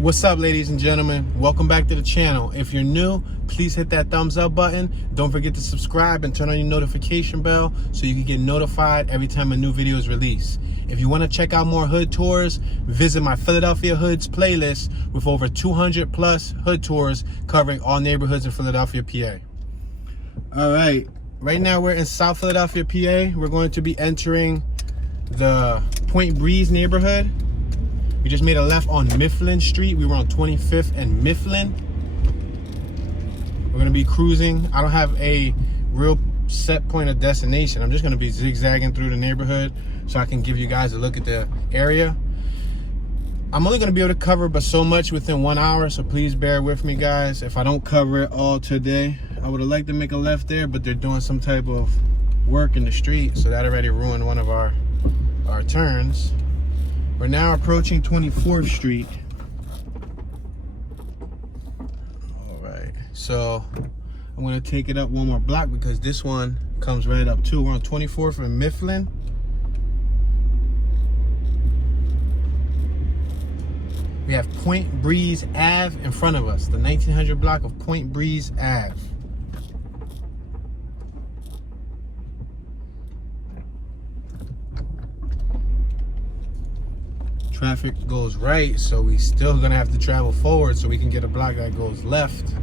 What's up, ladies and gentlemen? Welcome back to the channel. If you're new, please hit that thumbs up button. Don't forget to subscribe and turn on your notification bell so you can get notified every time a new video is released. If you want to check out more hood tours, visit my Philadelphia Hoods playlist with over 200 plus hood tours covering all neighborhoods in Philadelphia, PA. All right, right now we're in South Philadelphia, PA. We're going to be entering the Point Breeze neighborhood. We just made a left on Mifflin Street. We were on 25th and Mifflin. We're gonna be cruising. I don't have a real set point of destination. I'm just gonna be zigzagging through the neighborhood so I can give you guys a look at the area. I'm only gonna be able to cover but so much within 1 hour, so please bear with me, guys. If I don't cover it all today, I would have liked to make a left there, but they're doing some type of work in the street, so that already ruined one of our turns. We're now approaching 24th Street. All right, so I'm gonna take it up one more block because this one comes right up too. We're on 24th and Mifflin. We have Point Breeze Ave in front of us, the 1900 block of Point Breeze Ave. Traffic goes right, so we still gonna have to travel forward so we can get a block that goes left.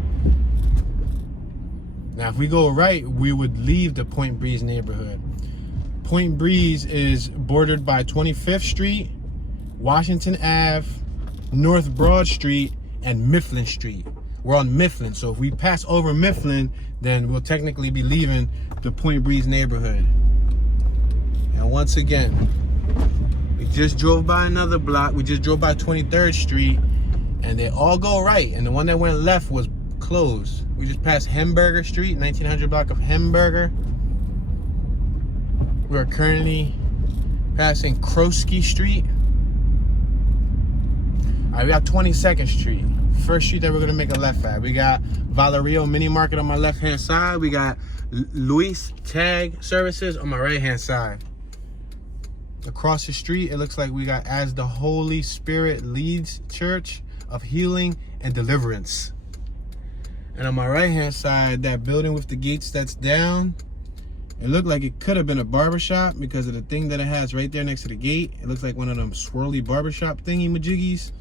Now, if we go right, we would leave the Point Breeze neighborhood. Point Breeze is bordered by 25th Street, Washington Ave, North Broad Street, and Mifflin Street. We're on Mifflin, so if we pass over Mifflin, then we'll technically be leaving the Point Breeze neighborhood. And once again, we just drove by another block. We just drove by 23rd Street, and they all go right, and the one that went left was closed. We just passed Hamburger Street, 1900 block of Hamburger. We are currently passing Krosky Street. All right, we got 22nd Street, first street that we're gonna make a left at. We got Valerio Mini Market on my left-hand side. We got Luis Tag Services on my right-hand side. Across the street, it looks like we got As the Holy Spirit Leads Church of Healing and Deliverance. And on my right hand side, that building with the gates that's down, it looked like it could have been a barbershop because of the thing that it has right there next to the gate. It looks like one of them swirly barbershop thingy majiggies.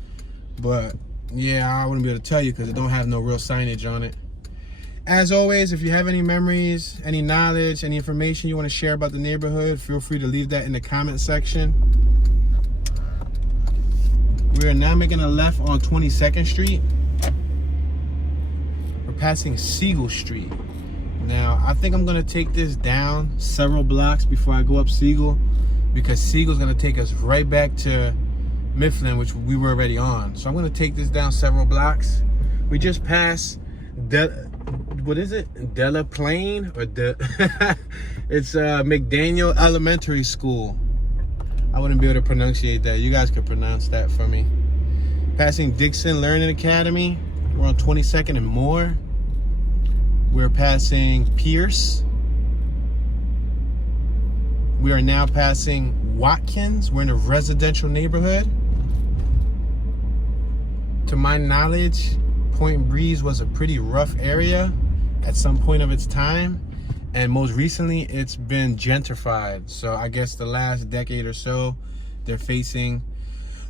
But yeah, I wouldn't be able to tell you because it don't have no real signage on it. As always, if you have any memories, any knowledge, any information you want to share about the neighborhood, feel free to leave that in the comment section. We are now making a left on 22nd Street. We're passing Siegel Street. Now, I think I'm going to take this down several blocks before I go up Siegel, because Siegel's going to take us right back to Mifflin, which we were already on. So I'm going to take this down several blocks. We just passed what is it? Della Plain or it's McDaniel Elementary School. I wouldn't be able to pronunciate that. You guys could pronounce that for me. Passing Dixon Learning Academy. We're on 22nd and Moore. We're passing Pierce. We are now passing Watkins. We're in a residential neighborhood. To my knowledge, Point Breeze was a pretty rough area at some point of its time, and most recently it's been gentrified. So I guess the last decade or so, they're facing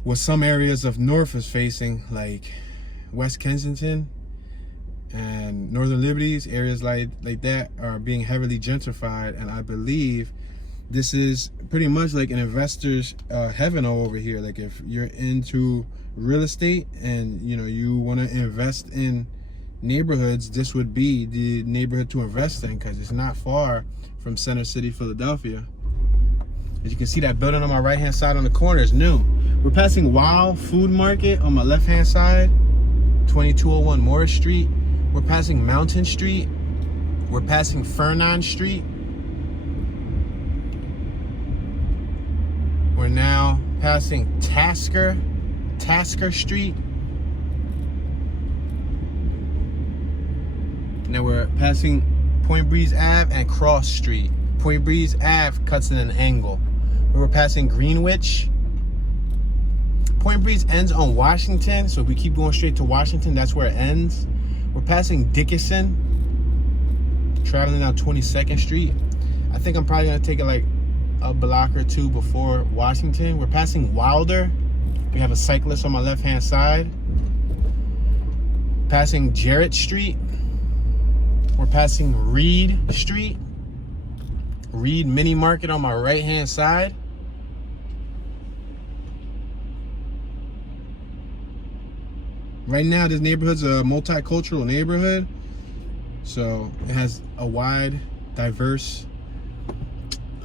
what some areas of North is facing, like West Kensington and Northern Liberties. Areas like that are being heavily gentrified, and I believe this is pretty much like an investor's heaven over here. Like if you're into real estate and you want to invest in neighborhoods, this would be the neighborhood to invest in because it's not far from Center City, Philadelphia. As you can see, that building on my right hand side on the corner is new. We're passing Wow Food Market on my left hand side, 2201 Morris Street. We're passing Mountain Street. We're passing Fernon Street. We're now passing Tasker Street. And then we're passing Point Breeze Ave and Cross Street. Point Breeze Ave cuts in an angle. We're passing Greenwich. Point Breeze ends on Washington, so if we keep going straight to Washington, that's where it ends. We're passing Dickinson, traveling down 22nd Street. I think I'm probably gonna take it like a block or two before Washington. We're passing Wilder. We have a cyclist on my left-hand side. Passing Jarrett Street. We're passing Reed Street. Reed Mini Market on my right-hand side. Right now, this neighborhood's a multicultural neighborhood. So it has a wide, diverse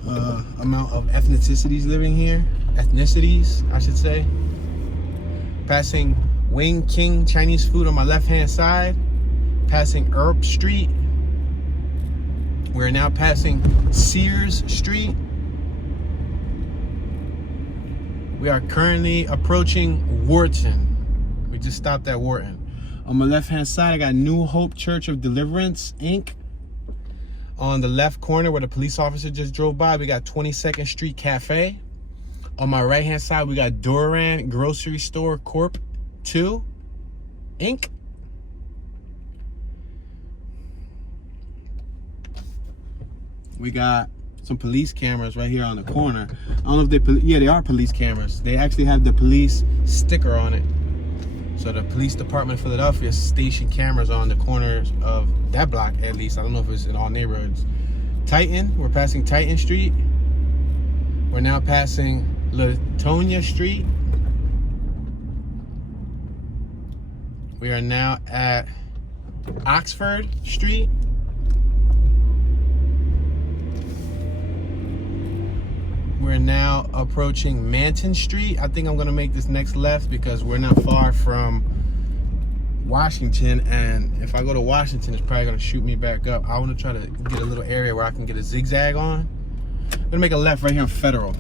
amount of ethnicities living here. Ethnicities, I should say. Passing Wing King Chinese food on my left-hand side. Passing Earp Street. We're now passing Sears Street. We are currently approaching Wharton. We just stopped at Wharton. On my left-hand side, I got New Hope Church of Deliverance, Inc. On the left corner where the police officer just drove by, we got 22nd Street Cafe. On my right-hand side, we got Duran Grocery Store Corp. 2, Inc. We got some police cameras right here on the corner. I don't know if they are police cameras. They actually have the police sticker on it. So the police department of Philadelphia stationed cameras on the corners of that block, at least. I don't know if it's in all neighborhoods. Titan, we're passing Titan Street. We're now passing Latonia Street. We are now at Oxford Street. We're now approaching Manton Street. I think I'm gonna make this next left because we're not far from Washington, and if I go to Washington, it's probably gonna shoot me back up. I wanna try to get a little area where I can get a zigzag on. I'm gonna make a left right here on Federal.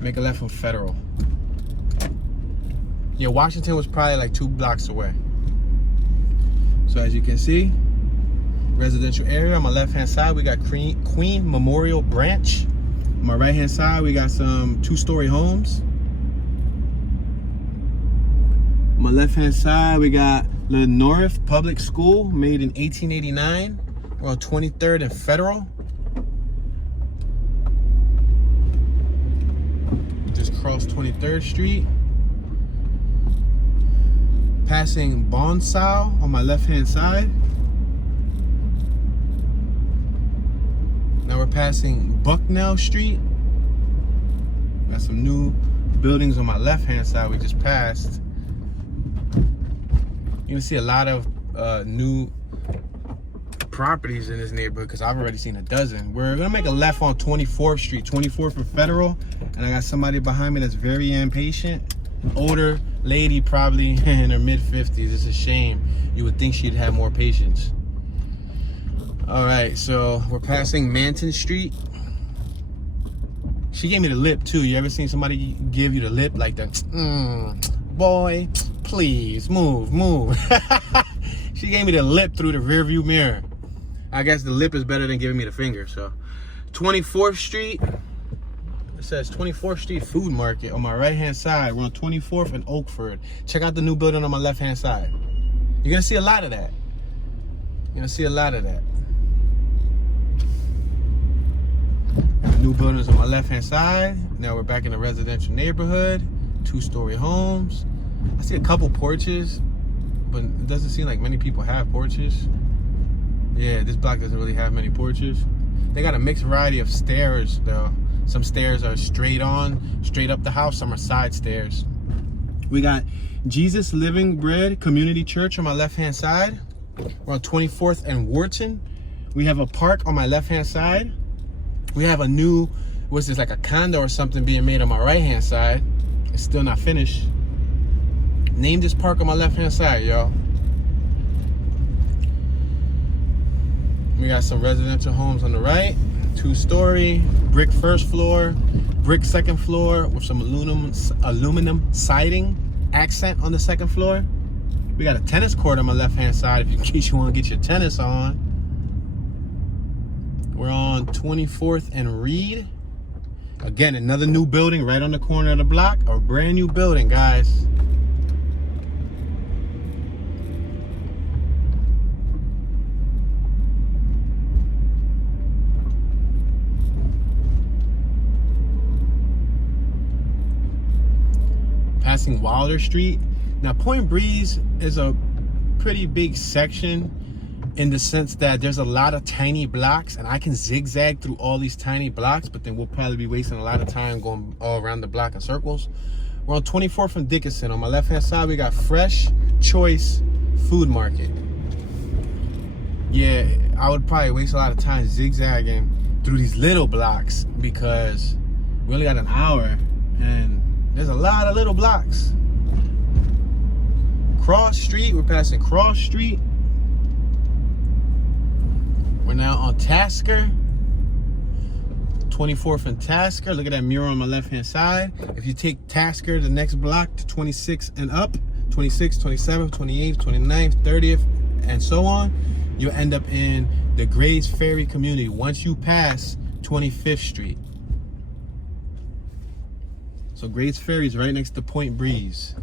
Make a left on Federal. Yeah, Washington was probably like 2 blocks away. So as you can see, residential area. On my left-hand side, we got Queen Memorial Branch. On my right-hand side, we got some 2-story homes. On my left-hand side, we got the North Public School, made in 1889. We're on 23rd and Federal. Just crossed 23rd Street. Passing Bonsall on my left-hand side. Now we're passing Bucknell Street. Got some new buildings on my left-hand side we just passed. You can see a lot of new properties in this neighborhood because I've already seen a dozen. We're gonna make a left on 24th Street, 24th and Federal. And I got somebody behind me that's very impatient. Older lady, probably in her mid-50s. It's a shame. You would think she'd have more patience. All right, so we're passing Manton Street. She gave me the lip too. You ever seen somebody give you the lip like that? Boy, please move. She gave me the lip through the rear view mirror. I guess the lip is better than giving me the finger. So 24th Street. It says 24th Street Food Market on my right-hand side. We're on 24th and Oakford. Check out the new building on my left-hand side. You're gonna see a lot of that. New buildings on my left-hand side. Now we're back in a residential neighborhood. 2-story homes. I see a couple porches, but it doesn't seem like many people have porches. Yeah, this block doesn't really have many porches. They got a mixed variety of stairs though. Some stairs are straight up the house. Some are side stairs. We got Jesus Living Bread Community Church on my left-hand side. We're on 24th and Wharton. We have a park on my left-hand side. We have a new, what's this, like a condo or something being made on my right-hand side. It's still not finished. Name this park on my left-hand side, y'all. We got some residential homes on the right. 2-story, brick first floor, brick second floor with some aluminum siding accent on the second floor. We got a tennis court on my left-hand side in case you want to get your tennis on. We're on 24th and Reed. Again, another new building right on the corner of the block. A brand new building, guys. Passing Wilder Street. Now, Point Breeze is a pretty big section in the sense that there's a lot of tiny blocks, and I can zigzag through all these tiny blocks, but then we'll probably be wasting a lot of time going all around the block in circles. We're on 24th and Dickinson. On my left-hand side, we got Fresh Choice Food Market. Yeah, I would probably waste a lot of time zigzagging through these little blocks because we only got an hour, and there's a lot of little blocks. Cross Street, we're passing Cross Street. We're now on Tasker, 24th and Tasker. Look at that mural on my left-hand side. If you take Tasker, the next block to 26 and up, 26, 27, 28, 29, 30th, and so on, you'll end up in the Grays Ferry community once you pass 25th Street. So Grays Ferry is right next to Point Breeze.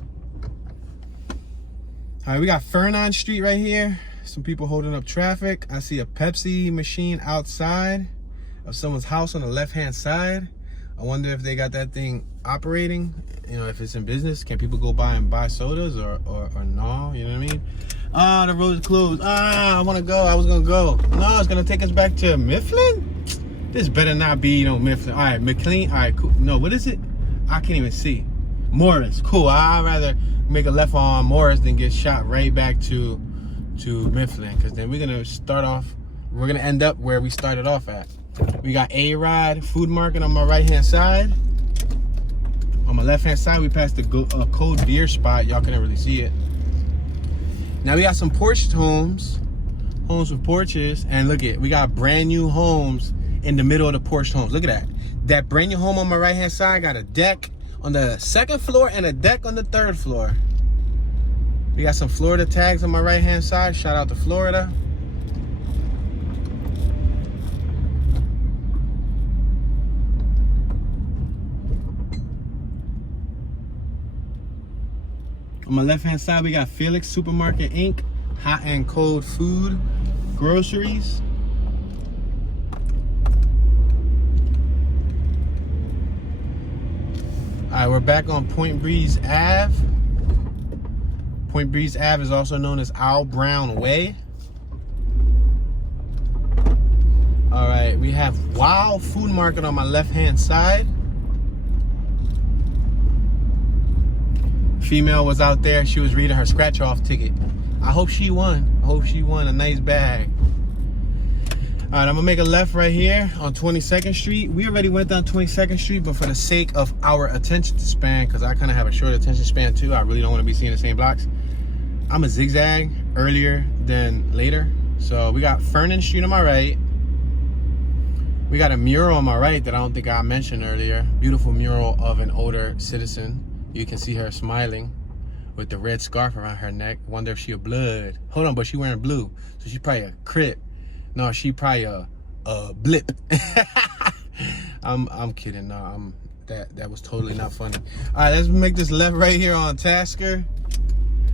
All right, we got Fernon Street right here. Some people holding up traffic. I see a Pepsi machine outside of someone's house on the left-hand side. I wonder if they got that thing operating. You know, if it's in business, can people go by and buy sodas or no? You know what I mean? Ah, the road is closed. Ah, I want to go. I was gonna go. No, it's gonna take us back to Mifflin. This better not be Mifflin. All right, McLean. All right, cool. No, what is it? I can't even see. Morris. Cool. I'd rather make a left on Morris than get shot right back to Mifflin, because then we're gonna end up where we started off at. We got A-Rod Food Market on my right-hand side. On my left-hand side, we passed the Cold Beer spot. Y'all couldn't really see it. Now we got some porched homes with porches, and look at, we got brand new homes in the middle of the porched homes. Look at that. That brand new home on my right-hand side got a deck on the second floor and a deck on the third floor. We got some Florida tags on my right-hand side. Shout out to Florida. On my left-hand side, we got Felix Supermarket Inc. Hot and cold food, groceries. All right, we're back on Point Breeze Ave. Point Breeze Ave is also known as Al Brown Way. All right, we have Wow Food Market on my left-hand side. Female was out there. She was reading her scratch-off ticket. I hope she won. I hope she won a nice bag. All right, I'm gonna make a left right here on 22nd Street. We already went down 22nd Street, but for the sake of our attention span, because I kind of have a short attention span too, I really don't want to be seeing the same blocks. I'm a zigzag earlier than later. So we got Fernon Street on my right. We got a mural on my right that I don't think I mentioned earlier. Beautiful mural of an older citizen. You can see her smiling with the red scarf around her neck. Wonder if she a blood. Hold on, but she wearing blue, so she probably a Crip. No, she probably a blip. I'm kidding. No, that was totally not funny. All right, let's make this left right here on Tasker.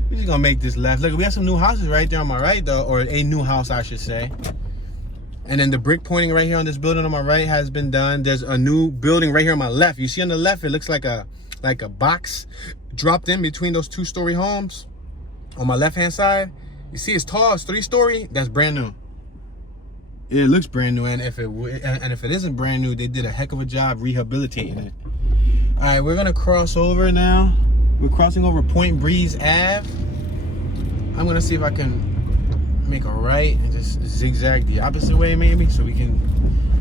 We're just gonna make this left. Look, we have some new houses right there on my right, though, or a new house, I should say. And then the brick pointing right here on this building on my right has been done. There's a new building right here on my left. You see on the left, it looks like a box dropped in between those two-story homes. On my left-hand side, you see it's tall. It's 3-story. That's brand new. It looks brand new, and if it isn't brand new, they did a heck of a job rehabilitating it. All right, we're gonna cross over now. We're crossing over Point Breeze Ave. I'm gonna see if I can make a right and just zigzag the opposite way, maybe, so we can.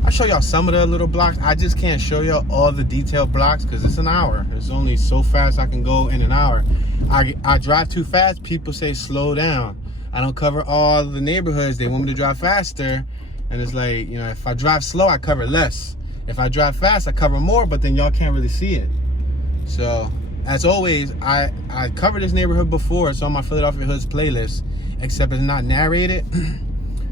I'll show y'all some of the little blocks. I just can't show y'all all the detailed blocks because it's an hour. It's only so fast I can go in an hour. I drive too fast. People say slow down. I don't cover all the neighborhoods. They want me to drive faster. And it's like, you know, if I drive slow, I cover less. If I drive fast, I cover more, but then y'all can't really see it. So, as always, I covered this neighborhood before. It's on my Philadelphia Hoods playlist, except it's not narrated.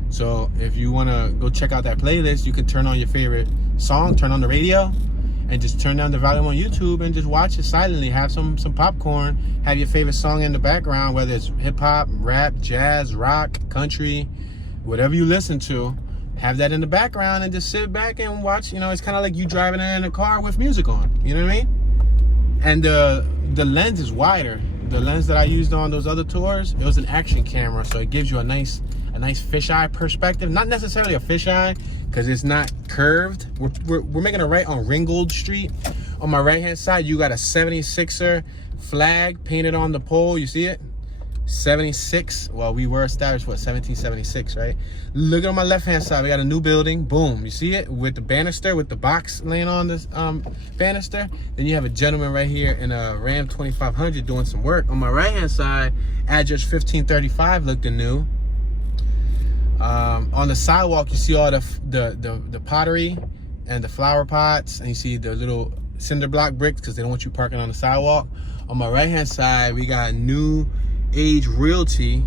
So, if you want to go check out that playlist, you can turn on your favorite song, turn on the radio, and just turn down the volume on YouTube and just watch it silently. Have some popcorn. Have your favorite song in the background, whether it's hip hop, rap, jazz, rock, country, whatever you listen to. Have that in the background and just sit back and watch. You know, it's kind of like you driving in a car with music on. You know what I mean? And the lens is wider. The lens that I used on those other tours, it was an action camera, so it gives you a nice fisheye perspective. Not necessarily a fisheye, because it's not curved. We're making a right on Ringgold Street. On my right hand side, you got a 76er flag painted on the pole. You see it? 76. Well, we were established, what, 1776, right? Look at my left hand side, we got a new building. Boom, you see it? With the banister, with the box laying on this banister. Then you have a gentleman right here in a Ram 2500 doing some work. On my right hand side, address 1535 looking new. On the sidewalk, you see all the pottery and the flower pots, and you see the little cinder block bricks because they don't want you parking on the sidewalk. On my right hand side, we got New Age Realty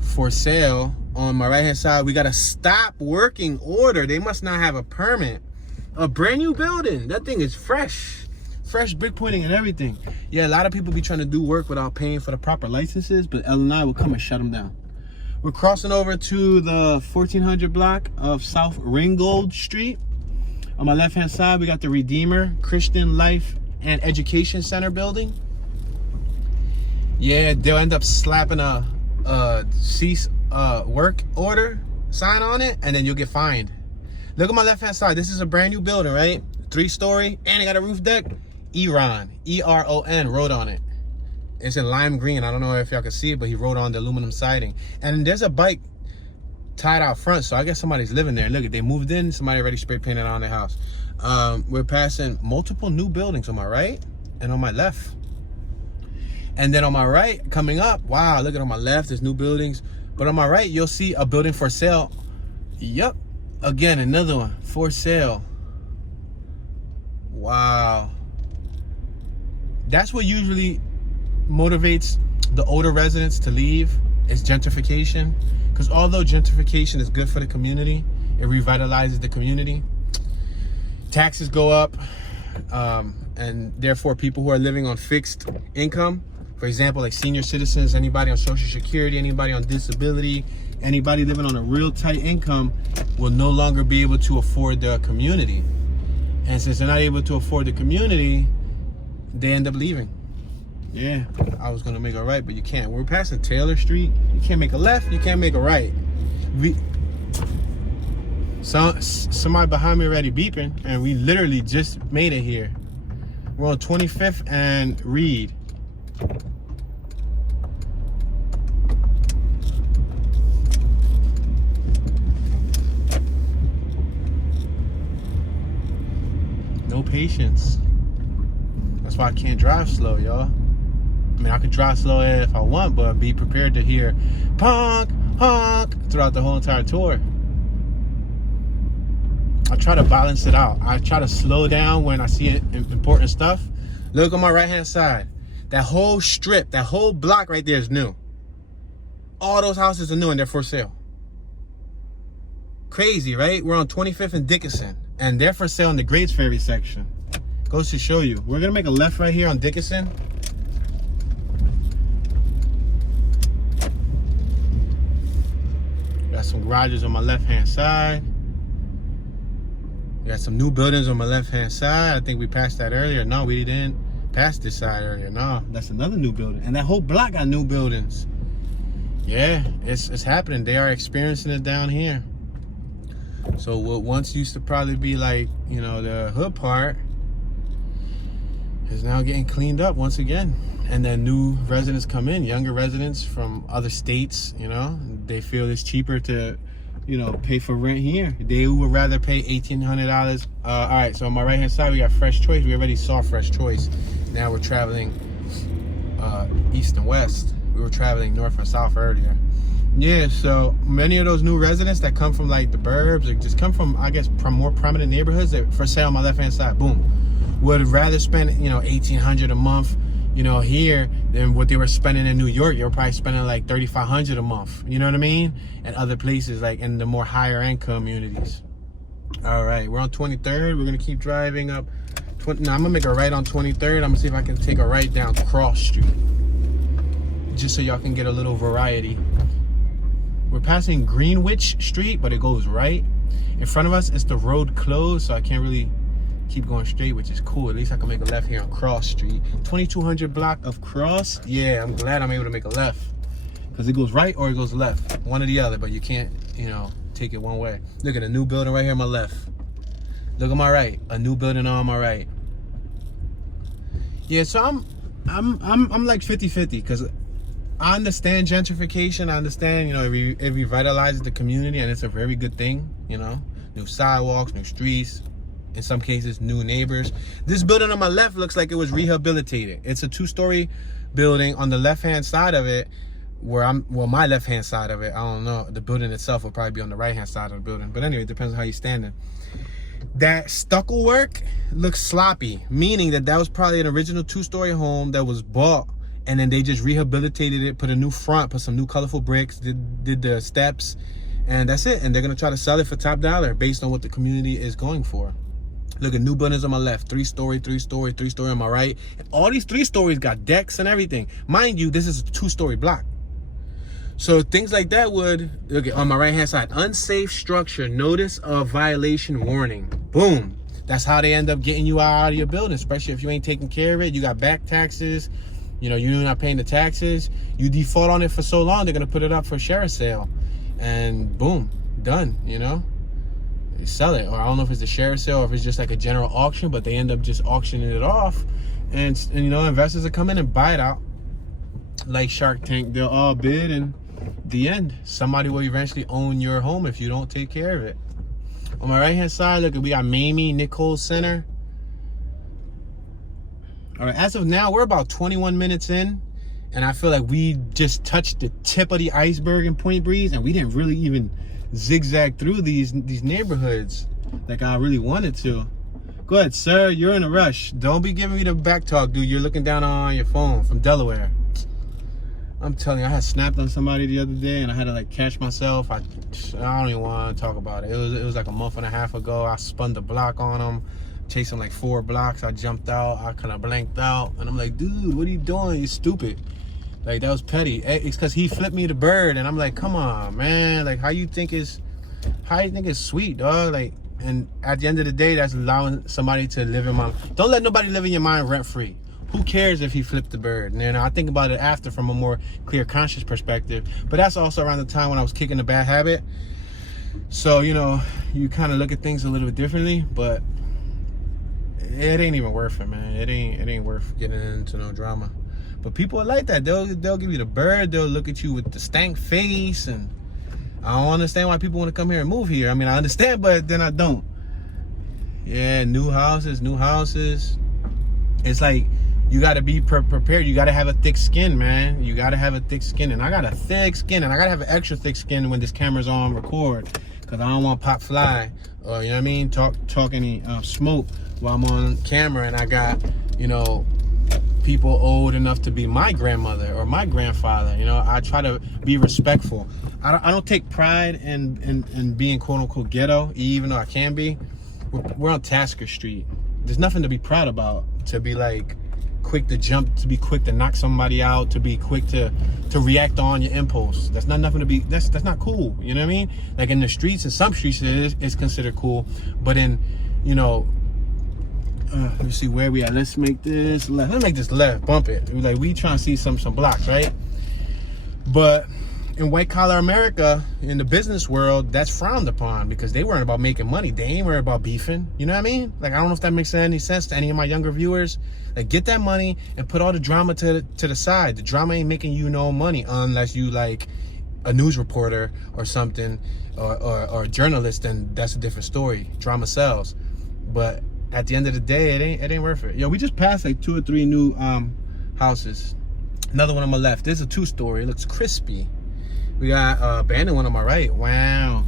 for sale. On my right hand side, we got a stop working order. They must not have a permit. A brand new building. That thing is fresh brick pointing and everything. Yeah, a lot of people be trying to do work without paying for the proper licenses, but L&I will come and shut them down. We're crossing over to the 1400 block of South Ringgold Street. On my left hand side, we got the Redeemer Christian Life and Education Center building. Yeah, they'll end up slapping a cease work order sign on it, and then you'll get fined. Look at my left hand side. This is a brand new building, right? 3-story, and it got a roof deck. Eron, E-R-O-N, wrote on it. It's in lime green. I don't know if y'all can see it, but he wrote on the aluminum siding. And there's a bike tied out front, so I guess somebody's living there. Look, they moved in. Somebody already spray painted on their house. We're passing multiple new buildings on my right and on my left. And then on my right, coming up, wow, look at on my left, there's new buildings. But on my right, you'll see a building for sale. Yep, again, another one for sale. Wow. That's what usually motivates the older residents to leave, is gentrification. Because although gentrification is good for the community, it revitalizes the community. Taxes go up, and therefore people who are living on fixed income, for example, like senior citizens, anybody on Social Security, anybody on disability, anybody living on a real tight income will no longer be able to afford the community. And since they're not able to afford the community, they end up leaving. Yeah, I was gonna make a right, but you can't. We're passing Taylor Street. You can't make a left, you can't make a right. Somebody behind me already beeping, and we literally just made it here. We're on 25th and Reed. No patience. That's why I can't drive slow, y'all. I mean, I could drive slow if I want, but be prepared to hear honk, honk throughout the whole entire tour. I try to balance it out. I try to slow down when I see important stuff. Look on my right-hand side. That whole strip, that whole block right there is new. All those houses are new and they're for sale. Crazy, right? We're on 25th and Dickinson, and they're for sale in the Grays Ferry section. Goes to show you. We're gonna make a left right here on Dickinson. Got some garages on my left-hand side. Got some new buildings on my left-hand side. I think we passed that earlier. No, we didn't pass this side earlier. No, that's another new building. And that whole block got new buildings. Yeah, it's happening. They are experiencing it down here. So what once used to probably be like, you know, the hood part is now getting cleaned up once again. And then new residents come in, younger residents from other states, you know. They feel it's cheaper to, you know, pay for rent here. They would rather pay $1,800. All right, so on my right-hand side, we got Fresh Choice. We already saw Fresh Choice. Now we're traveling east and west. We were traveling north and south earlier. Yeah, so many of those new residents that come from like the burbs, or just come from, I guess, from more prominent neighborhoods, that for sale on my left-hand side, boom, would rather spend, you know, $1,800 a month, you know, here than what they were spending in New York. They were probably spending like $3,500 a month, you know what I mean? And other places, like in the more higher end communities. All right, we're on 23rd. We're gonna keep driving up Now I'm gonna make a right on 23rd. I'm gonna see if I can take a right down Cross Street, just so y'all can get a little variety. We're passing Greenwich Street, but it goes right. In front of us, it's the road closed, so I can't really keep going straight, which is cool. At least I can make a left here on Cross Street. 2200 block of Cross. Yeah, I'm glad I'm able to make a left, because it goes right or it goes left, one or the other, but you can't, you know, take it one way. Look at a new building right here on my left. Look on my right, a new building on my right. Yeah, so I'm like 50-50, because I understand gentrification. I understand, you know, it revitalizes the community, and it's a very good thing, you know. New sidewalks, new streets, in some cases, new neighbors. This building on my left looks like it was rehabilitated. It's a 2-story building. On the left-hand side of it, my left-hand side of it, I don't know. The building itself will probably be on the right-hand side of the building. But anyway, it depends on how you're standing. That stucco work looks sloppy, meaning that was probably an original 2-story home that was bought, and then they just rehabilitated it, put a new front, put some new colorful bricks, did the steps, and that's it. And they're gonna try to sell it for top dollar based on what the community is going for. Look at new buildings on my left, 3-story, 3-story, 3-story on my right. And all these 3 stories got decks and everything. Mind you, this is a 2-story block. So things like that would, look at on my right-hand side, unsafe structure, notice of violation warning. Boom. That's how they end up getting you out of your building, especially if you ain't taking care of it. You got back taxes, you know, you're not paying the taxes. You default on it for so long, they're gonna put it up for a sheriff sale. And boom, done, you know? They sell it. Or I don't know if it's a sheriff sale or if it's just like a general auction, but they end up just auctioning it off. And you know, investors will come in and buy it out. Like Shark Tank, they'll all bid, and the end. Somebody will eventually own your home if you don't take care of it. On my right-hand side, look, we got Mamie Nicole Center. All right, as of now, we're about 21 minutes in, and I feel like we just touched the tip of the iceberg in Point Breeze, and we didn't really even zigzag through these neighborhoods like I really wanted to. Go ahead, sir. You're in a rush. Don't be giving me the back talk, dude. You're looking down on your phone from Delaware. I'm telling you, I had snapped on somebody the other day, and I had to like catch myself. I don't even want to talk about it. It was like a month and a half ago. I spun the block on him, chased him like 4 blocks. I jumped out. I kind of blanked out, and I'm like, dude, what are you doing? You're stupid. Like, that was petty. It's because he flipped me the bird, and I'm like, come on, man. Like, how you think it's sweet, dog? Like, and at the end of the day, that's allowing somebody to live in my. Don't let nobody live in your mind rent free. Who cares if he flipped the bird? And then I think about it after from a more clear, conscious perspective. But that's also around the time when I was kicking a bad habit. So, you know, you kind of look at things a little bit differently, but it ain't even worth it, man. It ain't worth getting into no drama. But people are like that. They'll give you the bird. They'll look at you with the stank face, and I don't understand why people want to come here and move here. I mean, I understand, but then I don't. Yeah, new houses. It's like, you got to be prepared. You got to have a thick skin, man. You got to have a thick skin. And I got a thick skin. And I got to have an extra thick skin when this camera's on record. Because I don't want to pop fly. Or, you know what I mean? Talk any smoke while I'm on camera. And I got, you know, people old enough to be my grandmother or my grandfather. You know, I try to be respectful. I don't take pride in being quote-unquote ghetto, even though I can be. We're on Tasker Street. There's nothing to be proud about. To be like quick to jump, to be quick to knock somebody out, to be quick to react on your impulse. That's not nothing to be, that's not cool. You know what I mean? Like in the streets, in some streets it's considered cool, but in, you know, let me see where we at. Let's make this left. Let's make this left, bump it. Like, we trying to see some blocks, right? But in white collar America, in the business world, that's frowned upon because they weren't about making money. They ain't worried about beefing. You know what I mean? Like, I don't know if that makes any sense to any of my younger viewers. Like, get that money and put all the drama to the side. The drama ain't making you no money unless you like a news reporter or something, or a journalist, and that's a different story. Drama sells. But at the end of the day, it ain't worth it. Yo, we just passed like 2 or 3 new houses. Another one on my left. There's a 2-story. It looks crispy. We got abandoned one on my right. Wow.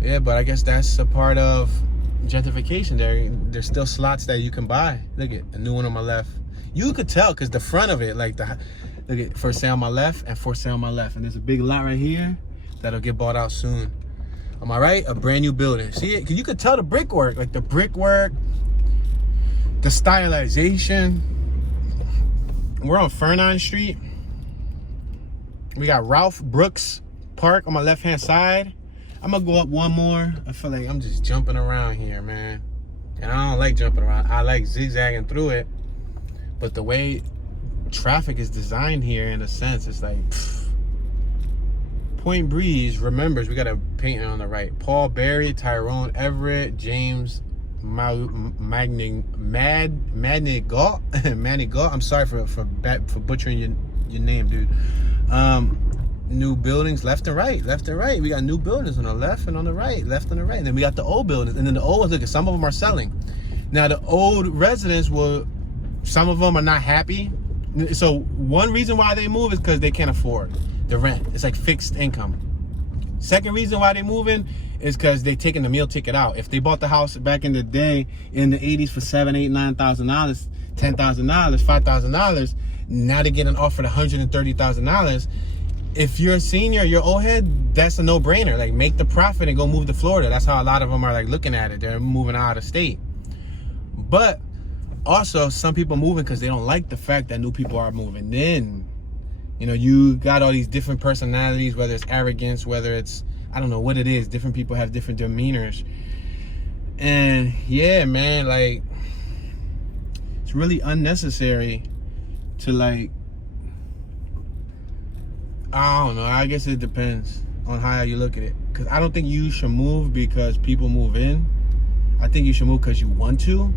Yeah, but I guess that's a part of gentrification. There's still slots that you can buy. Look at a new one on my left. You could tell because the front of it, like look at for sale on my left and for sale on my left. And there's a big lot right here that'll get bought out soon. On my right, a brand new building. See it? Cause you could tell the brickwork, like the brickwork. The stylization. We're on Fernand Street. We got Ralph Brooks Park on my left-hand side. I'm gonna go up one more. I feel like I'm just jumping around here, man. And I don't like jumping around. I like zigzagging through it. But the way traffic is designed here, in a sense, it's like, pfft. Point Breeze remembers, we got a painting on the right. Paul Berry, Tyrone Everett, James Manigault. I'm sorry for butchering your name, dude. New buildings left and right. We got new buildings on the left and on the right, left and the right. And then we got the old buildings. And then the old ones, look, some of them are selling. Now the old residents some of them are not happy. So one reason why they move is because they can't afford the rent. It's like fixed income. Second reason why they moving is because they taking the meal ticket out. If they bought the house back in the day in the 80s for $7,000, $8,000, $9,000, $10,000, $5,000, now they're getting offered $130,000. If you're a senior, you're old head, that's a no-brainer. Like, make the profit and go move to Florida. That's how a lot of them are like looking at it. They're moving out of state. But also, some people moving because they don't like the fact that new people are moving in. You know, you got all these different personalities, whether it's arrogance, whether it's, I don't know what it is. Different people have different demeanors. And yeah, man, like, it's really unnecessary to, like, I don't know. I guess it depends on how you look at it. Because I don't think you should move because people move in. I think you should move because you want to.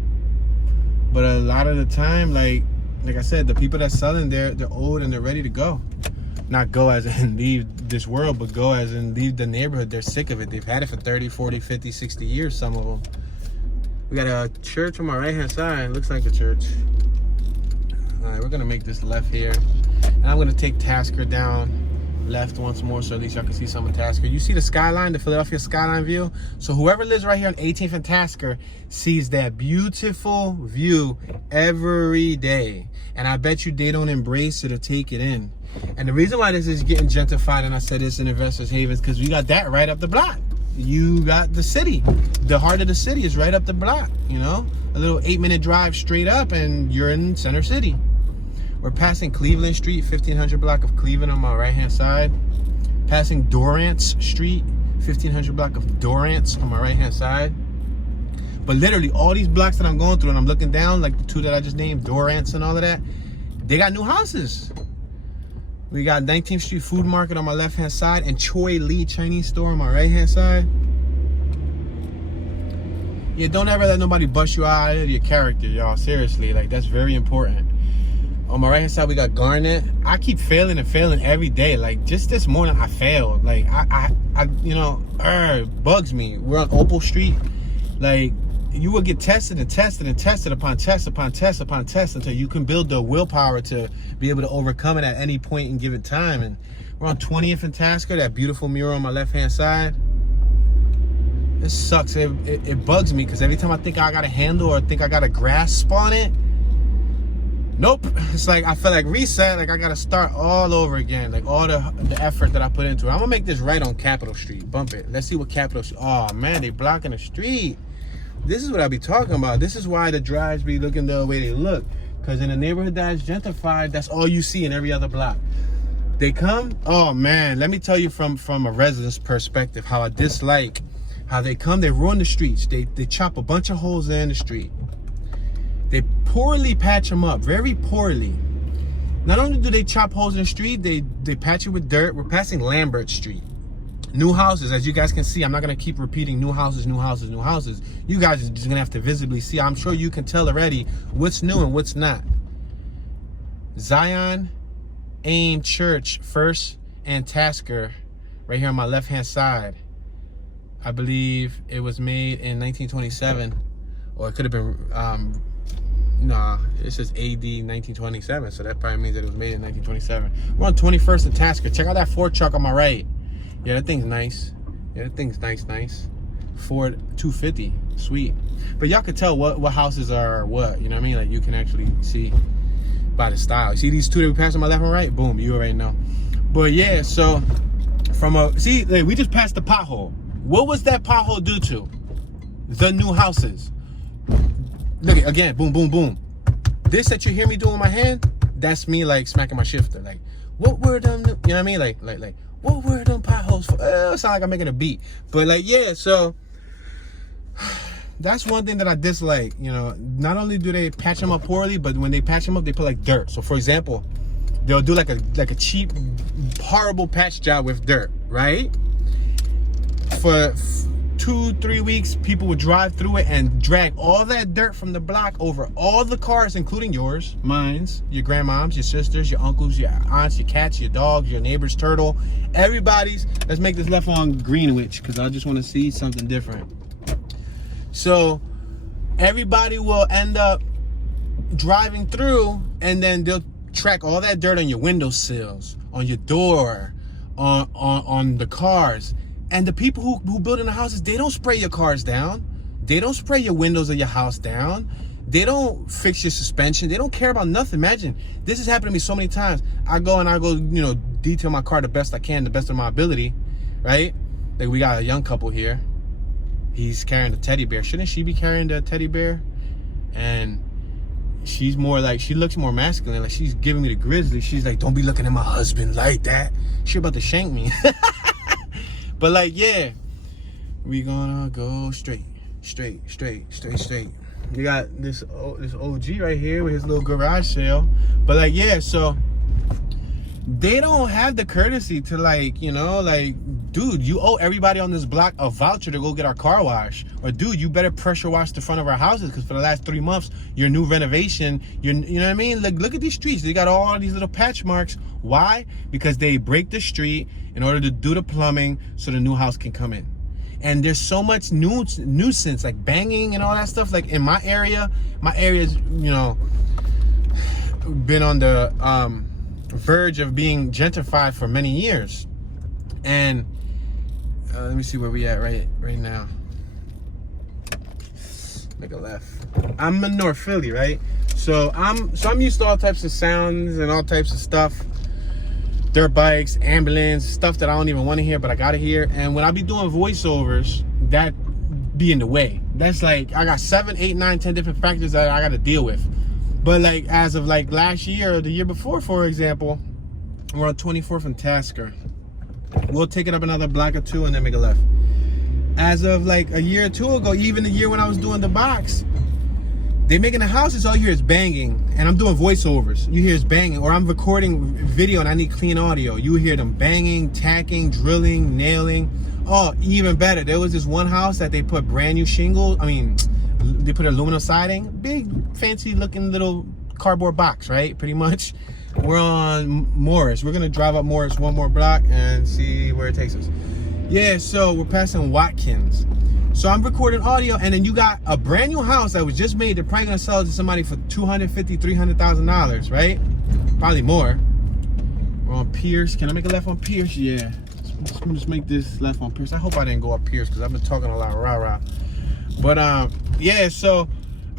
But a lot of the time, like I said, the people that's selling, they're old and they're ready to go. Not go as in leave this world, but go as in leave the neighborhood. They're sick of it. They've had it for 30, 40, 50, 60 years, some of them. We got a church on my right-hand side. Looks like a church. All right, we're going to make this left here. And I'm going to take Tasker down left once more so at least y'all can see some of Tasker. You see the skyline, the Philadelphia skyline view? So whoever lives right here on 18th and Tasker sees that beautiful view every day. And I bet you they don't embrace it or take it in. And the reason why this is getting gentrified, and I said this in Investors Haven, is because we got that right up the block. You got the city. The heart of the city is right up the block, you know? A little 8-minute drive straight up and you're in Center City. We're passing Cleveland Street, 1500 block of Cleveland on my right-hand side. Passing Dorrance Street, 1500 block of Dorrance on my right-hand side. But literally, all these blocks that I'm going through, and I'm looking down, like the two that I just named, Dorrance and all of that, they got new houses. We got 19th Street Food Market on my left-hand side and Choi Lee Chinese Store on my right-hand side. Yeah, don't ever let nobody bust you out of your character, y'all. Seriously, like, that's very important. On my right-hand side, we got Garnet. I keep failing and failing every day. Like, just this morning, I failed. Like, I you know, bugs me. We're on Opal Street. Like, you will get tested and tested and tested upon test upon test upon test until you can build the willpower to be able to overcome it at any point in given time. And we're on 20th and Tasker, that beautiful mural on my left-hand side. This sucks. It bugs me because every time I think I got a handle or think I got a grasp on it, nope. It's like I feel like reset, like I gotta start all over again. Like all the effort that I put into it. I'm gonna make this right on Capitol Street. Bump it. Let's see what Capitol Street. Oh man, they blocking the street. This is what I be talking about. This is why the drives be looking the way they look. Because in a neighborhood that is gentrified, that's all you see in every other block. They come, oh man, let me tell you from a resident's perspective how I dislike how they come. They ruin the streets. They chop a bunch of holes in the street. They poorly patch them up, very poorly. Not only do they chop holes in the street, they patch it with dirt. We're passing Lambert Street. New houses, as you guys can see. I'm not going to keep repeating new houses, new houses, new houses. You guys are just going to have to visibly see. I'm sure you can tell already what's new and what's not. Zion AIM Church, First and Tasker, right here on my left-hand side. I believe it was made in 1927. Or it could have been... Nah, it says AD 1927, so that probably means that it was made in 1927. We're on 21st and Tasker. Check out that Ford truck on my right. Yeah, that thing's nice. Yeah, that thing's nice. Ford 250, sweet. But y'all can tell what houses are what, you know what I mean? Like, you can actually see by the style. You see these two that we passed on my left and right? Boom, you already know. But yeah, so see, like, we just passed the pothole. What was that pothole due to? The new houses. Look at again, boom, boom, boom. This that you hear me doing with my hand, that's me like smacking my shifter. Like, what were them? You know what I mean? Like, what were them potholes for? It sound like I'm making a beat, but like, yeah. So that's one thing that I dislike. You know, not only do they patch them up poorly, but when they patch them up, they put like dirt. So for example, they'll do like a cheap, horrible patch job with dirt, right? For 2-3 weeks, people would drive through it and drag all that dirt from the block over all the cars, including yours, mine's, your grandmom's, your sisters, your uncles, your aunts, your cats, your dogs, your neighbor's turtle, everybody's. Let's make this left on Greenwich because I just want to see something different. So everybody will end up driving through, and then they'll track all that dirt on your windowsills, on your door, on the cars. And the people who build in the houses, they don't spray your cars down. They don't spray your windows of your house down. They don't fix your suspension. They don't care about nothing. Imagine, this has happened to me so many times. I go, you know, detail my car the best I can, the best of my ability, right? Like, we got a young couple here. He's carrying the teddy bear. Shouldn't she be carrying the teddy bear? And she's more like, she looks more masculine. Like, she's giving me the grizzly. She's like, don't be looking at my husband like that. She about to shank me. But like, yeah, we gonna go straight. You got this OG right here with his little garage sale. But like, yeah, so they don't have the courtesy to, like, you know, like, dude, you owe everybody on this block a voucher to go get our car washed. Or, dude, you better pressure wash the front of our houses because for the last 3 months, your new renovation, you know what I mean? Like, look at these streets. They got all these little patch marks. Why? Because they break the street in order to do the plumbing so the new house can come in. And there's so much nuisance, like banging and all that stuff. Like, in my area's, you know, been on the verge of being gentrified for many years. And let me see where we at right now. Make a left. I'm in North Philly, right? So I'm used to all types of sounds and all types of stuff. Dirt bikes, ambulance, stuff that I don't even want to hear, but I gotta hear. And when I be doing voiceovers, that be in the way. That's like, I got 7, 8, 9, 10 different factors that I gotta deal with. But like, as of like last year or the year before, for example, we're on 24th and Tasker. We'll take it up another block or two and then make a left. As of like a year or two ago, even the year when I was doing the box, they making the houses, all you hear is banging. And I'm doing voiceovers. You hear is banging. Or I'm recording video and I need clean audio. You hear them banging, tacking, drilling, nailing. Oh, even better. There was this one house that they put brand new shingles. I mean, they put aluminum siding. Big, fancy looking little cardboard box, right? Pretty much. We're on Morris. We're going to drive up Morris one more block and see where it takes us. Yeah, so we're passing Watkins. So I'm recording audio, and then you got a brand new house that was just made. They're probably gonna sell it to somebody for $250,000, $300,000, right? Probably more. We're on Pierce. Can I make a left on Pierce? Yeah. Let's just make this left on Pierce. I hope I didn't go up Pierce because I've been talking a lot of rah-rah. But yeah, so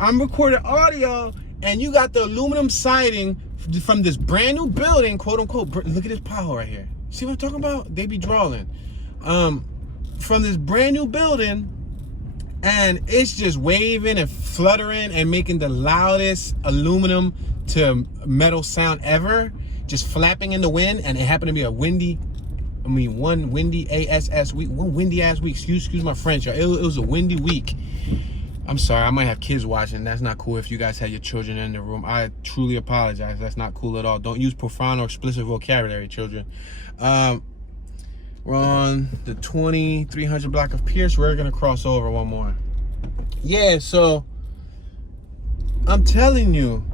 I'm recording audio, and you got the aluminum siding from this brand new building, quote unquote. Look at this pothole right here. See what I'm talking about? They be drawing. From this brand new building. And it's just waving and fluttering and making the loudest aluminum to metal sound ever. Just flapping in the wind. And it happened to be one windy ass week. Excuse my French, y'all. It was a windy week. I'm sorry, I might have kids watching. That's not cool if you guys had your children in the room. I truly apologize. That's not cool at all. Don't use profound or explicit vocabulary, children. We're on the 2300 block of Pierce. We're gonna cross over one more. Yeah, so I'm telling you,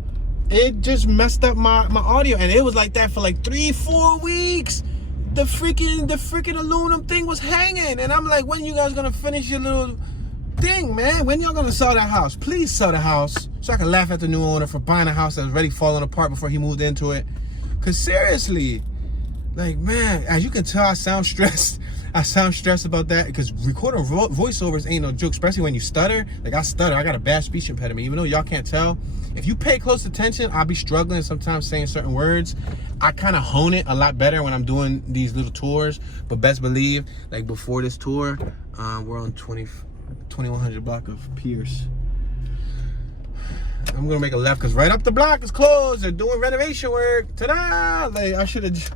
it just messed up my audio, and it was like that for like 3-4 weeks. The freaking aluminum thing was hanging, and I'm like, when you guys gonna finish your little thing, man? When y'all gonna sell that house? Please sell the house so I can laugh at the new owner for buying a house that was already falling apart before he moved into it. Cause seriously, like, man, as you can tell, I sound stressed. I sound stressed about that because recording voiceovers ain't no joke, especially when you stutter. Like, I stutter. I got a bad speech impediment. Even though y'all can't tell, if you pay close attention, I'll be struggling sometimes saying certain words. I kind of hone it a lot better when I'm doing these little tours. But best believe, like, before this tour, we're on 2100 block of Pierce. I'm gonna make a left because right up the block is closed. They're doing renovation work. Ta-da! Like, I should have.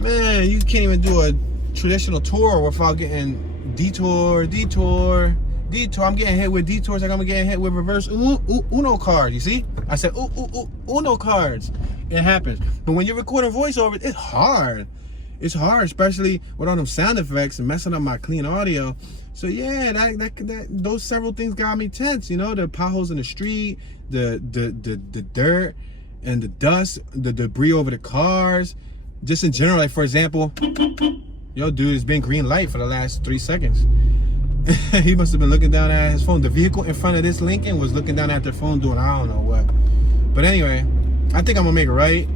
Man, you can't even do a traditional tour without getting detour. I'm getting hit with detours like I'm getting hit with reverse Uno card. You see? I said Uno cards. It happens. But when you're recording voiceover, it's hard. It's hard, especially with all them sound effects and messing up my clean audio. So yeah, those several things got me tense. You know, the potholes in the street, the dirt and the dust, the debris over the cars. Just in general, like for example, yo, dude, it's been green light for the last 3 seconds. He must have been looking down at his phone. The vehicle in front of this Lincoln was looking down at their phone doing I don't know what. But anyway, I think I'm gonna make it right.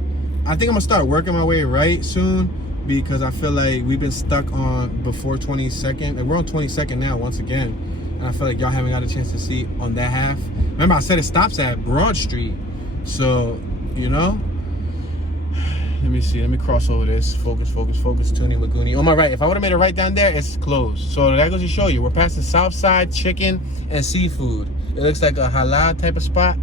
I think I'm gonna start working my way right soon because I feel like we've been stuck on before 22nd. And we're on 22nd now once again. And I feel like y'all haven't got a chance to see on that half. Remember, I said it stops at Broad Street. So, you know. Let me see. Let me cross over this. Focus, Toonie Lagoonie. On my right. If I would have made it right down there, it's closed. So that goes to show you. We're past the Southside Chicken and Seafood. It looks like a halal type of spot.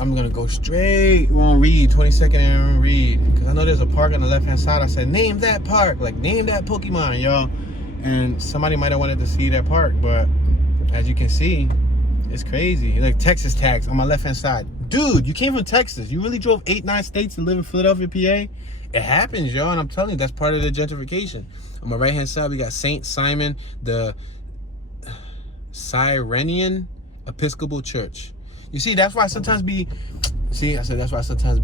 I'm going to go straight. We're on Reed. 22nd and Reed. Because I know there's a park on the left-hand side. I said, name that park. Like, name that Pokemon, y'all. And somebody might have wanted to see that park. But as you can see, it's crazy. Like Texas tags on my left-hand side. Dude, you came from Texas. You really drove 8-9 states to live in Philadelphia, PA? It happens, y'all, and I'm telling you, that's part of the gentrification. On my right-hand side, we got St. Simon, the Cyrenian Episcopal Church. You see, that's why I sometimes be... See, I said that's why sometimes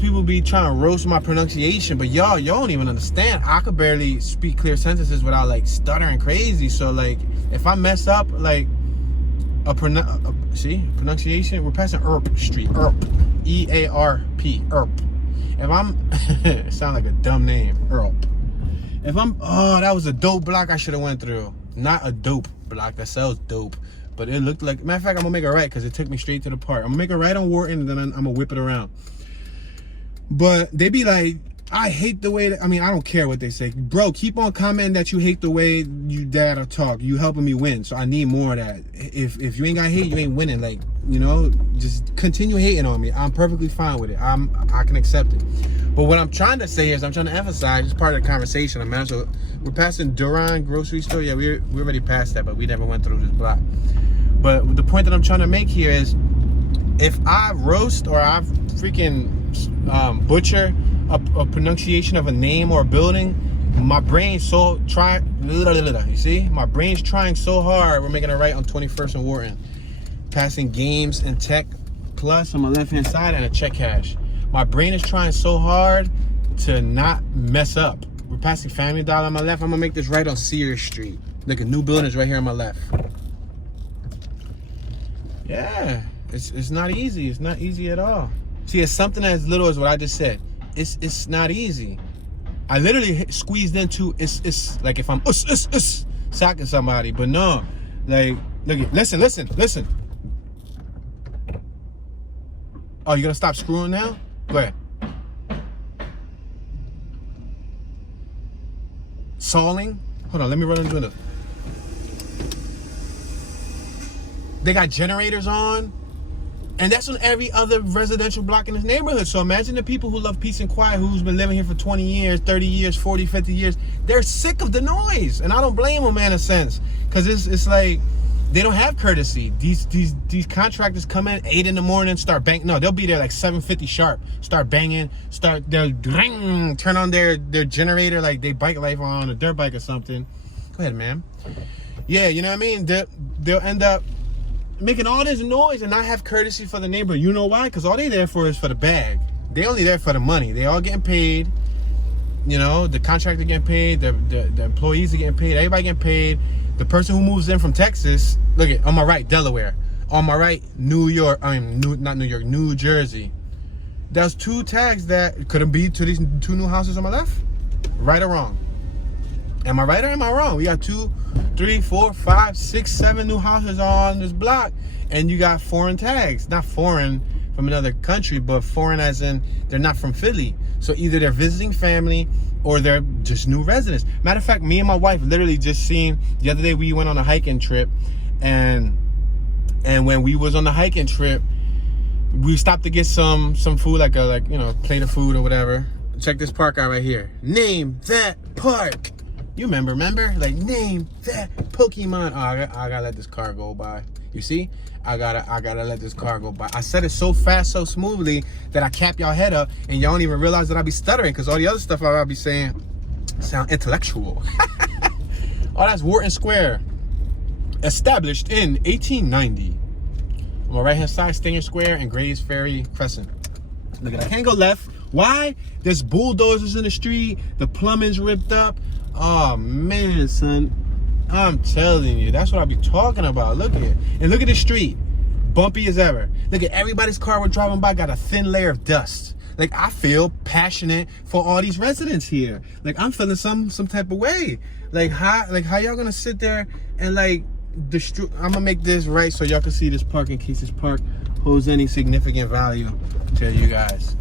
people be trying to roast my pronunciation, but y'all don't even understand. I could barely speak clear sentences without, like, stuttering crazy. So, like, if I mess up, like... pronunciation, we're passing Earp Street, E-A-R-P, Earp. If I'm it sounds like a dumb name, Earp. If I'm that was a dope block I should have went through. Not a dope block that sells dope, but it looked like, matter of fact, I'm gonna make it right because it took me straight to the park. I'm gonna make it right on Wharton and then I'm gonna whip it around. But they be like, I hate the way that, I mean, I don't care what they say. Bro, keep on commenting that you hate the way you dad or talk. You helping me win, so I need more of that. If you ain't got hate, you ain't winning. Like, you know, just continue hating on me. I'm perfectly fine with it. I can accept it. But what I'm trying to say is, I'm trying to emphasize, it's part of the conversation. So we're passing Duran grocery store. Yeah, we already passed that, but we never went through this block. But the point that I'm trying to make here is, if I roast or I freaking butcher a pronunciation of a name or a building, my brain's you see, my brain's trying so hard. We're making it right on 21st and Wharton, passing Games and Tech Plus on my left hand side and a check cash. My brain is trying so hard to not mess up. We're passing Family Dollar on my left. I'm gonna make this right on Sears Street. Like, a new building is right here on my left. Yeah, it's not easy. It's not easy at all. See, it's something as little as what I just said. It's not easy. I literally squeezed into it's like if I'm socking somebody, but no, like, look at, listen. Oh, you gonna stop screwing now? Go ahead. Sawing. Hold on, let me run into it. They got generators on. And that's on every other residential block in this neighborhood. So imagine the people who love peace and quiet, who's been living here for 20 years, 30 years, 40, 50 years. They're sick of the noise. And I don't blame them, man, in a sense. Because it's like, they don't have courtesy. These contractors come in 8 in the morning, start banging. No, they'll be there like 7:50 sharp. Start banging, they'll turn on their generator like they bike life on a dirt bike or something. Go ahead, man. Yeah, you know what I mean? They'll end up making all this noise and not have courtesy for the neighbor. You know why? Because all they there for is for the bag. They only there for the money. They all getting paid. You know, the contractor getting paid, the employees are getting paid, everybody getting paid. The person who moves in from Texas, look at, on my right, Delaware. On my right, New Jersey. There's 2 tags that could be to these 2 new houses on my left. Right or wrong? Am I right or am I wrong? We got 2, 3, 4, 5, 6, 7 new houses on this block, and you got foreign tags. Not foreign from another country, but foreign as in they're not from Philly. So either they're visiting family or they're just new residents. Matter of fact, me and my wife literally just seen, the other day we went on a hiking trip, and And when we was on the hiking trip, we stopped to get some food, like plate of food or whatever. Check this park out right here. Name that park. You remember? Like, name that Pokemon. Oh, I gotta let this car go by. You see? I gotta let this car go by. I said it so fast, so smoothly that I cap y'all head up, and y'all don't even realize that I be stuttering, because all the other stuff I'll be saying sound intellectual. Oh, that's Wharton Square. Established in 1890. On my right hand side, Stinger Square and Grays Ferry Crescent. Look at that. Can't go left. Why? There's bulldozers in the street. The plumbing's ripped up. Oh man, son. I'm telling you, that's what I be talking about. Look at it. And look at the street. Bumpy as ever. Look at everybody's car we're driving by got a thin layer of dust. Like, I feel passionate for all these residents here. Like, I'm feeling some type of way. Like how y'all gonna sit there and like I'm gonna make this right so y'all can see this park in case this park holds any significant value to you guys.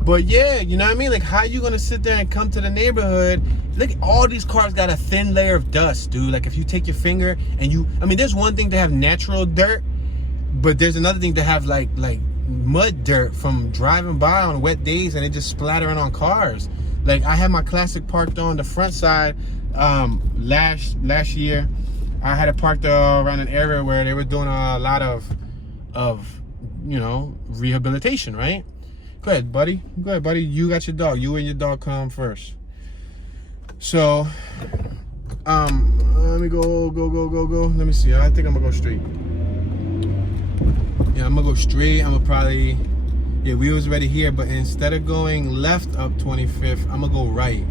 But yeah, you know what I mean? Like, how you gonna sit there and come to the neighborhood? Look, all these cars got a thin layer of dust, dude. Like, if you take your finger and I mean, there's one thing to have natural dirt, but there's another thing to have like mud dirt from driving by on wet days and it just splattering on cars. Like, I had my classic parked on the front side last year. I had it parked around an area where they were doing a lot of rehabilitation, right? Go ahead, buddy. You got your dog. You and your dog come first. So, let me go. Let me see. I think I'm gonna go straight. Yeah, I'm gonna go straight. I'm gonna probably, we was already here, but instead of going left up 25th, I'm gonna go right.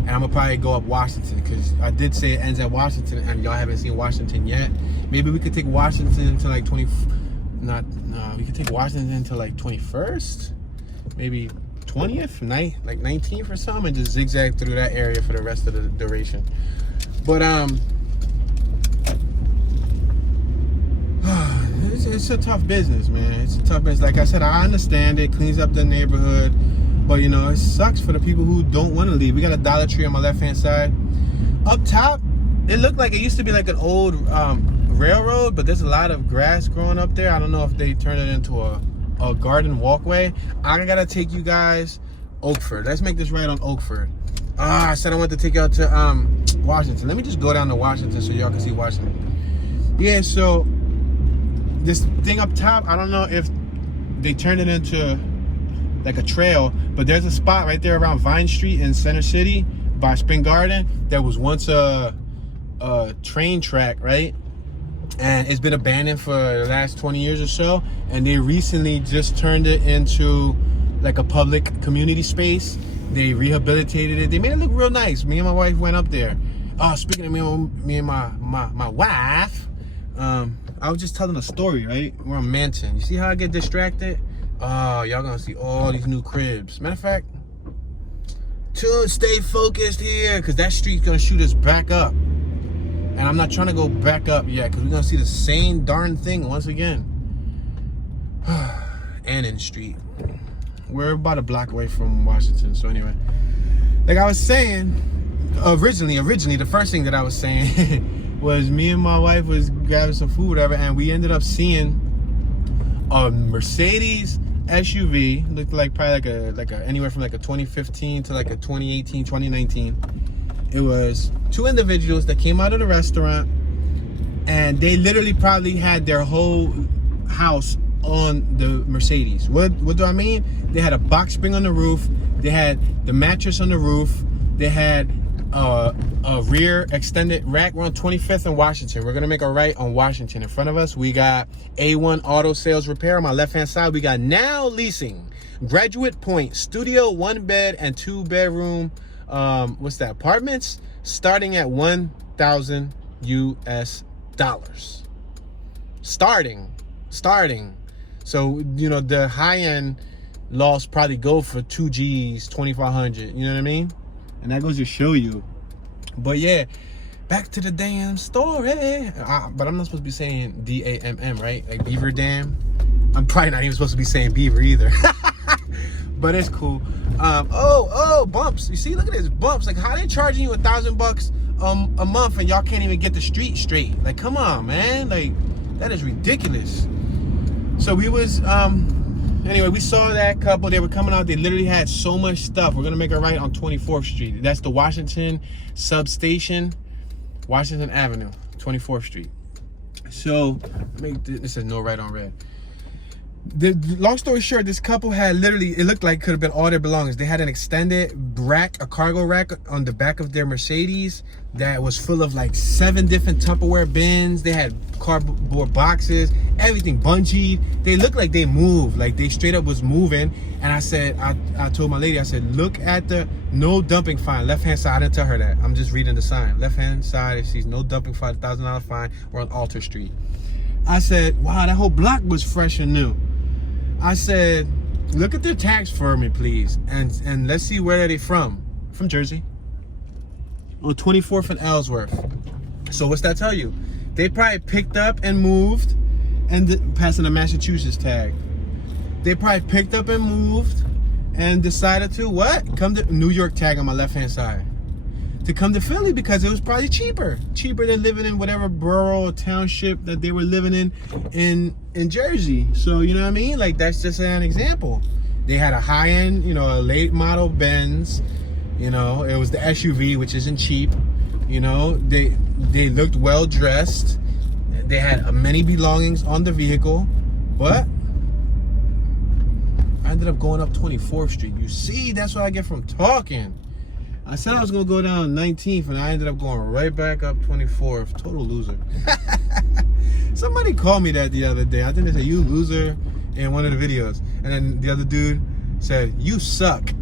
And I'm gonna probably go up Washington, because I did say it ends at Washington, and y'all haven't seen Washington yet. Maybe we could take Washington to like we could take Washington to like 21st, maybe 20th, like 19th or something, and just zigzag through that area for the rest of the duration. But it's a tough business, man. It's a tough business. Like I said, I understand it cleans up the neighborhood, but you know, it sucks for the people who don't want to leave. We got a Dollar Tree on my left hand side. Up top, it looked like it used to be like an old railroad, but there's a lot of grass growing up there. I don't know if they turned it into a garden walkway. I gotta take you guys Oakford. Let's make this right on Oakford. I said I wanted to take y'all to Washington. Let me just go down to Washington so y'all can see Washington. Yeah, so this thing up top, I don't know if they turned it into like a trail, but there's a spot right there around Vine Street in Center City by Spring Garden that was once a train track, right? And it's been abandoned for the last 20 years or so, and they recently just turned it into like a public community space. They rehabilitated it. They made it look real nice. Me and my wife went up there. Speaking of me and my wife, I was just telling a story, right? We're on Manton. You see how I get distracted? Y'all gonna see all these new cribs. Matter of fact, stay focused here, because that street's gonna shoot us back up. And I'm not trying to go back up yet, because we're gonna see the same darn thing once again. Annan Street. We're about a block away from Washington. So anyway, like I was saying, originally, the first thing that I was saying was me and my wife was grabbing some food, whatever, and we ended up seeing a Mercedes SUV. Looked like probably like a anywhere from like a 2015 to like a 2018, 2019. It was two individuals that came out of the restaurant, and they literally probably had their whole house on the Mercedes. What do I mean? They had a box spring on the roof. They had the mattress on the roof. They had a rear extended rack. We're on 25th and Washington. We're gonna make a right on Washington. In front of us, we got A1 Auto Sales Repair. On my left-hand side, we got Now Leasing, Graduate Point, Studio, 1-bed and 2-bedroom. Apartments starting at $1,000 US. Starting. So, you know, the high-end lofts probably go for 2 G's, 2,500. You know what I mean? And that goes to show you. But yeah, back to the damn story. But I'm not supposed to be saying D-A-M-M, right? Like Beaver Dam. I'm probably not even supposed to be saying Beaver either. But it's cool. Bumps. You see, look at this, bumps. Like, how they charging you $1,000 a month and y'all can't even get the street straight? Like, come on, man. Like, That is ridiculous. So we was, anyway, we saw that couple. They were coming out. They literally had so much stuff. We're going to make a right on 24th Street. That's the Washington substation, Washington Avenue, 24th Street. So, this says no right on red. Long story short, this couple had literally, it looked like it could have been all their belongings. They had an extended rack, a cargo rack on the back of their Mercedes that was full of like 7 different Tupperware bins. They had cardboard boxes, everything bungeed. They looked like they moved, like they straight up was moving. And I said, I told my lady, I said, look at the no dumping fine, left-hand side. I didn't tell her that. I'm just reading the sign. Left-hand side, it sees no dumping fine, $1,000 fine. We're on Alter Street. I said, wow, that whole block was fresh and new. I said, look at their tags for me, please. And let's see where are they from. From Jersey. On 24th and Ellsworth. So what's that tell you? They probably picked up and moved and passing a Massachusetts tag. They probably picked up and moved and decided to what? Come to New York tag on my left-hand side. To come to Philly because it was probably cheaper than living in whatever borough or township that they were living in Jersey. So, you know what I mean? Like, that's just an example. They had a high-end, you know, a late model Benz. You know, it was the SUV, which isn't cheap. You know, they looked well dressed. They had many belongings on the vehicle, but I ended up going up 24th Street. You see, that's what I get from talking. I said I was gonna go down 19th, and I ended up going right back up 24th. Total loser. Somebody called me that the other day. I think they said, you loser, in one of the videos. And then the other dude said, you suck.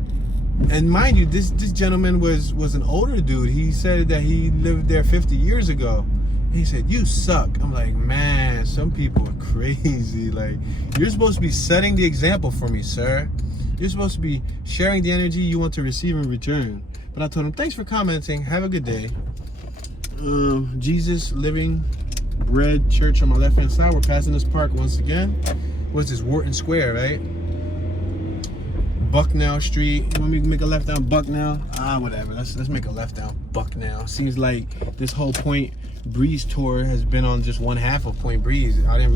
And mind you, this gentleman was an older dude. He said that he lived there 50 years ago. He said, you suck. I'm like, man, some people are crazy. Like, you're supposed to be setting the example for me, sir. You're supposed to be sharing the energy you want to receive in return. But I told him, thanks for commenting. Have a good day. Jesus Living Bread Church on my left-hand side. We're passing this park once again. What's this? Wharton Square, right? Bucknell Street. You want me to make a left down Bucknell? Whatever. Let's make a left down Bucknell. Seems like this whole Point Breeze tour has been on just one half of Point Breeze. I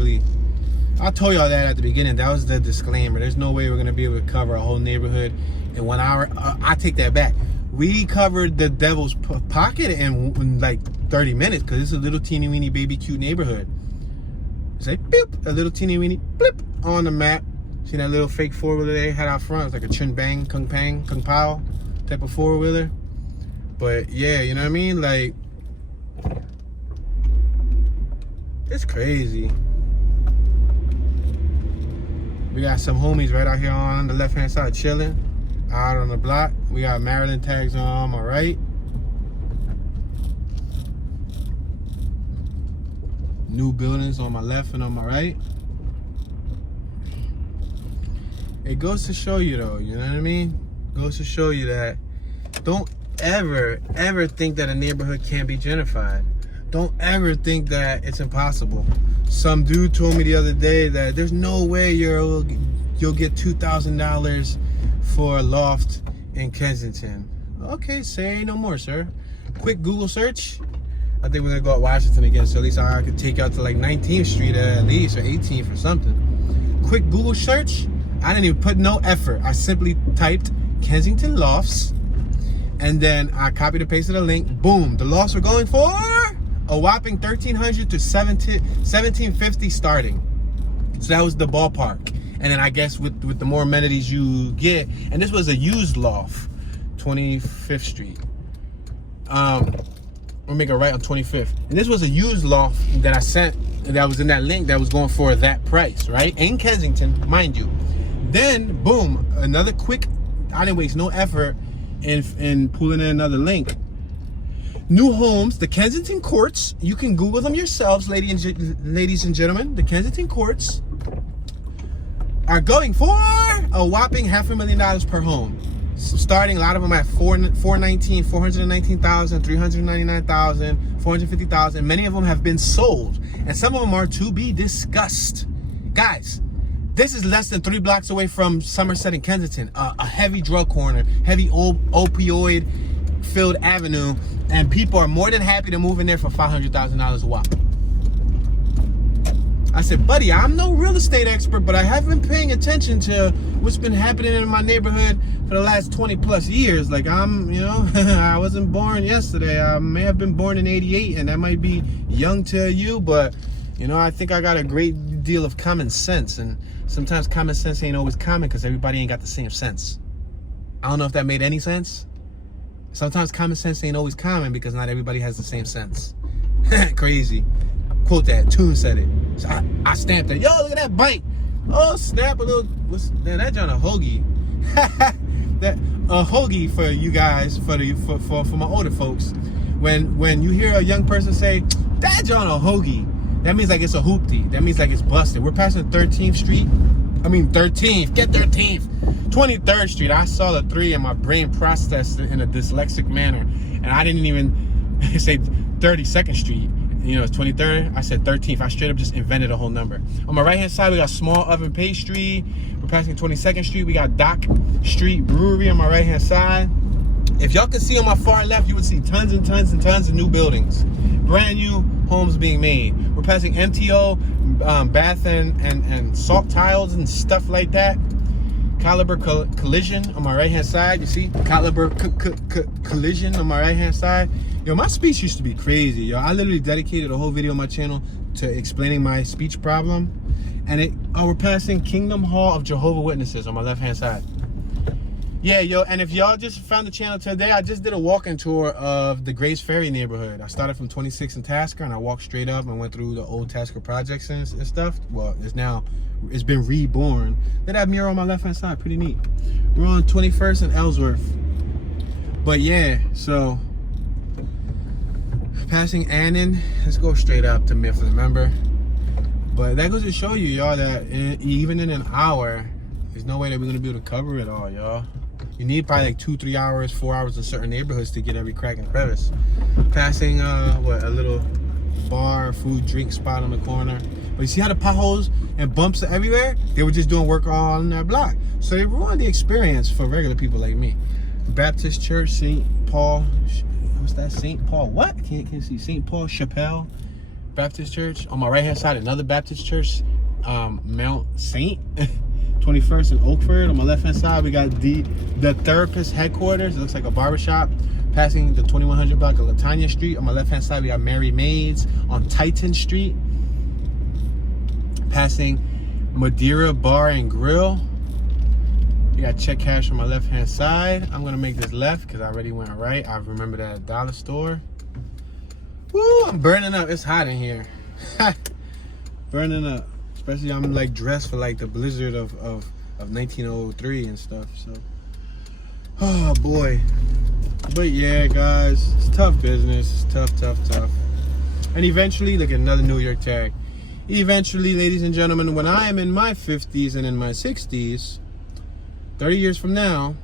told y'all that at the beginning. That was the disclaimer. There's no way we're gonna be able to cover a whole neighborhood in 1 hour. I take that back. We covered the Devil's Pocket in like 30 minutes because it's a little teeny weeny baby cute neighborhood. It's like beep, a little teeny weeny blip on the map. See that little fake 4-wheeler they had out front? It's like a Chin Bang, Kung Pang, Kung Pao type of 4-wheeler. But yeah, you know what I mean? Like, it's crazy. We got some homies right out here on the left-hand side chilling. Out on the block. We got Maryland tags on my right. New buildings on my left and on my right. It goes to show you though, you know what I mean? Goes to show you that don't ever think that a neighborhood can't be gentrified. Don't ever think that it's impossible. Some dude told me the other day that there's no way you'll get $2,000 for a loft in Kensington. Okay, say no more, sir. Quick Google search. I think we're gonna go at Washington again, so at least I could take you out to like 19th Street at least, or 18th or something. Quick Google search. I didn't even put no effort. I simply typed Kensington lofts, and then I copied and pasted a link. Boom, the lofts are going for a whopping $1,300 to $1,750 starting. So that was the ballpark. And then I guess with the more amenities you get, and this was a used loft, 25th Street. We'll make a right on 25th. And this was a used loft that I sent, that was in that link that was going for that price, right? In Kensington, mind you. Then, boom, another quick, I didn't waste no effort in pulling in another link. New homes, the Kensington Courts. You can Google them yourselves, ladies and gentlemen. The Kensington Courts are going for a whopping $500,000 per home. So starting, a lot of them at $419,000, $399,000, $450,000. Many of them have been sold, and some of them are to be discussed. Guys, this is less than 3 blocks away from Somerset and Kensington, a heavy drug corner, heavy opioid-filled avenue, and people are more than happy to move in there for $500,000 a whop. I said, buddy, I'm no real estate expert, but I have been paying attention to what's been happening in my neighborhood for the last 20 plus years. Like, I'm, you know, I wasn't born yesterday. I may have been born in 88, and that might be young to you, but, you know, I think I got a great deal of common sense. And sometimes common sense ain't always common because everybody ain't got the same sense. I don't know if that made any sense. Sometimes common sense ain't always common because not everybody has the same sense. Crazy. Quote that. Tune said it. So I stamped it. Yo, look at that bite. Oh, snap a little. Man, that John a hoagie. That a hoagie for you guys, for my older folks. When you hear a young person say, that John a hoagie, that means like it's a hoopty. That means like it's busted. We're passing 13th Street. I mean 13th. Get 13th. 23rd Street. I saw the 3 and my brain processed it in a dyslexic manner. And I didn't even say 32nd Street. You know, it's 23rd. I said 13th. I straight up just invented a whole number. On my right hand side, we got Small Oven Pastry. We're passing 22nd Street. We got Dock Street Brewery on my right hand side. If y'all can see on my far left, you would see tons and tons and tons of new buildings. Brand new homes being made. We're passing MTO, bath and salt tiles and stuff like that. Caliber Collision on my right hand side. You see? Caliber Collision on my right hand side. Yo, my speech used to be crazy, yo. I literally dedicated a whole video on my channel to explaining my speech problem. And we're passing Kingdom Hall of Jehovah's Witnesses on my left hand side. Yeah, yo, and if y'all just found the channel today, I just did a walking tour of the Grays Ferry neighborhood. I started from 26 and Tasker, and I walked straight up and went through the old Tasker projects and stuff. Well, it's been reborn. That mural on my left hand side, pretty neat. We're on 21st and Ellsworth. But yeah, so passing Annan, let's go straight up to Mifflin, remember? But that goes to show you, y'all, that even in an hour, there's no way that we're gonna be able to cover it all, y'all. You need probably like 2-3 hours, 4 hours in certain neighborhoods to get every crack and crevice. Passing a little bar, food, drink spot on the corner. But you see how the potholes and bumps are everywhere? They were just doing work all on that block. So they ruined the experience for regular people like me. Baptist Church, St. Paul, what's that? St. Paul, what? Can't see. St. Paul Chapelle Baptist Church. On my right hand side, another Baptist Church, Mount Saint. 21st and Oakford. On my left hand side, we got the therapist headquarters. It looks like a barbershop. Passing the 2100 block of Latanya Street. On my left hand side, we got Mary Maids on Titan Street. Passing Madeira Bar and Grill. You got check cash on my left hand side. I'm gonna make this left because I already went right. I remember that dollar store. Woo, I'm burning up. It's hot in here. Burning up. Especially I'm like dressed for like the blizzard of 1903 and stuff. So, oh boy. But yeah, guys, it's tough business. It's tough. And eventually, look at another New York tag. Eventually, ladies and gentlemen, when I am in my 50s and in my 60s, 30 years from now,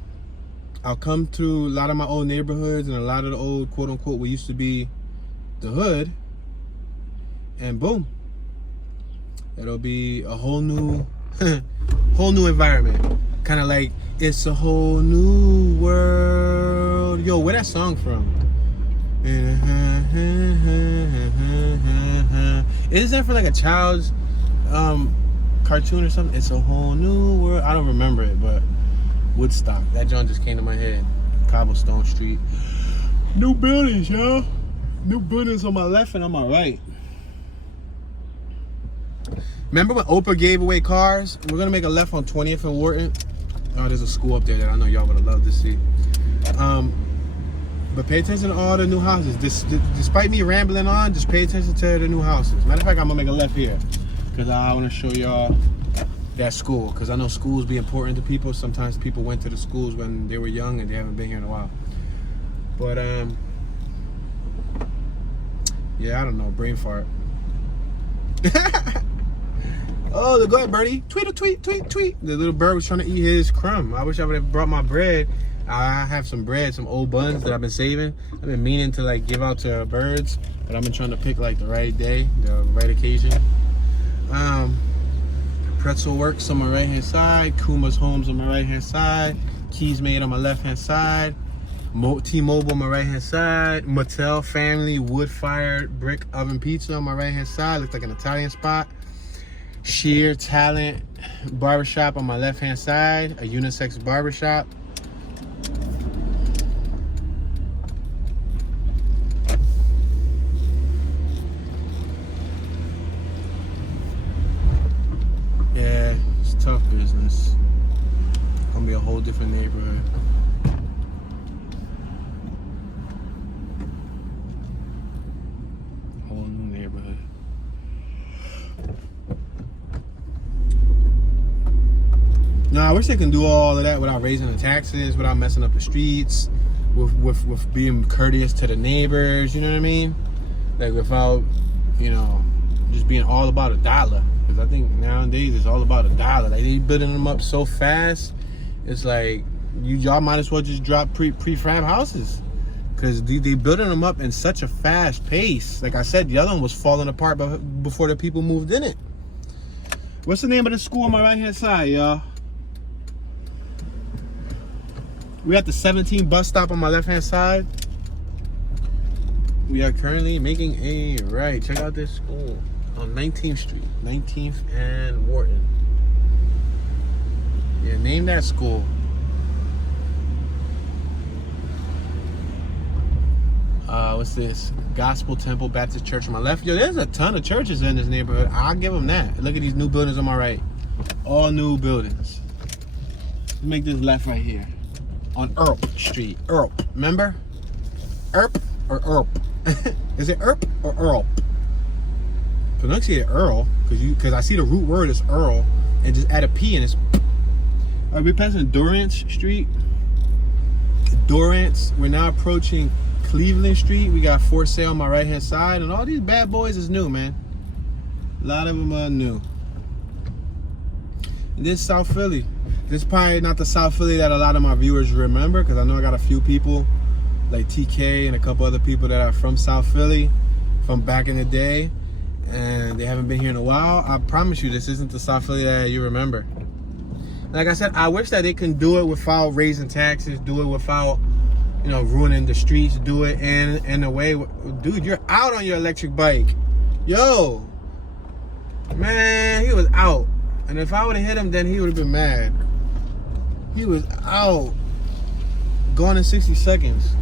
I'll come to a lot of my old neighborhoods and a lot of the old quote unquote what used to be the hood, and boom, it'll be a whole new environment. Kind of like it's a whole new world. Yo, where that song from? Is that for like a child's cartoon or something? It's a whole new world. I don't remember it, but Woodstock. That John just came to my head. Cobblestone Street. New buildings, y'all. New buildings on my left and on my right. Remember when Oprah gave away cars? We're gonna make a left on 20th and Wharton. Oh, there's a school up there that I know y'all would have loved to see. But pay attention to all the new houses. Despite me rambling on, just pay attention to the new houses. Matter of fact, I'm gonna make a left here because I want to show y'all that school. Because I know schools be important to people. Sometimes people went to the schools when they were young and they haven't been here in a while. But yeah, I don't know. Brain fart. Oh, go ahead, birdie. Tweet. The little bird was trying to eat his crumb. I wish I would have brought my bread. I have some bread, some old buns that I've been saving. I've been meaning to like give out to birds, but I've been trying to pick like the right day, the right occasion. Pretzel Works on my right hand side. Kuma's Homes on my right hand side. Keys Made on my left hand side. T-Mobile on my right hand side. Mattel Family wood-fired brick oven pizza on my right hand side. Looks like an Italian spot. Sheer Talent Barbershop on my left-hand side, a unisex barbershop. Yeah, it's tough business. Gonna be a whole different neighborhood. Whole new neighborhood. Now, I wish they can do all of that without raising the taxes, without messing up the streets, with being courteous to the neighbors, you know what I mean? Like, without, you know, just being all about a dollar. Because I think nowadays it's all about a dollar. Like, they building them up so fast, it's like, y'all might as well just drop prefab houses. Because they building them up in such a fast pace. Like I said, the other one was falling apart before the people moved in it. What's the name of the school on my right-hand side, y'all? We at the 17 bus stop on my left-hand side. We are currently making a right. Check out this school on 19th Street. 19th and Wharton. Yeah, name that school. What's this? Gospel Temple Baptist Church on my left. Yo, there's a ton of churches in this neighborhood. I'll give them that. Look at these new buildings on my right. All new buildings. Let's make this left right here. On Earp Street. Earp. Remember? Earp or Earp? Is it Earp or Earl? Pronunciate it Earl, because I see the root word is Earl, and just add a P and it's. All right, we're passing Durance Street. Durance. We're now approaching Cleveland Street. We got for sale on my right hand side, and all these bad boys is new, man. A lot of them are new. And this is South Philly. This is probably not the South Philly that a lot of my viewers remember, because I know I got a few people like TK and a couple other people that are from South Philly from back in the day, and they haven't been here in a while. I promise you, this isn't the South Philly that you remember. Like I said, I wish that they can do it without raising taxes, do it without, you know, ruining the streets, do it in a way. Dude, you're out on your electric bike. Yo, man, he was out. And if I would have hit him, then he would have been mad. He was out. Gone in 60 seconds.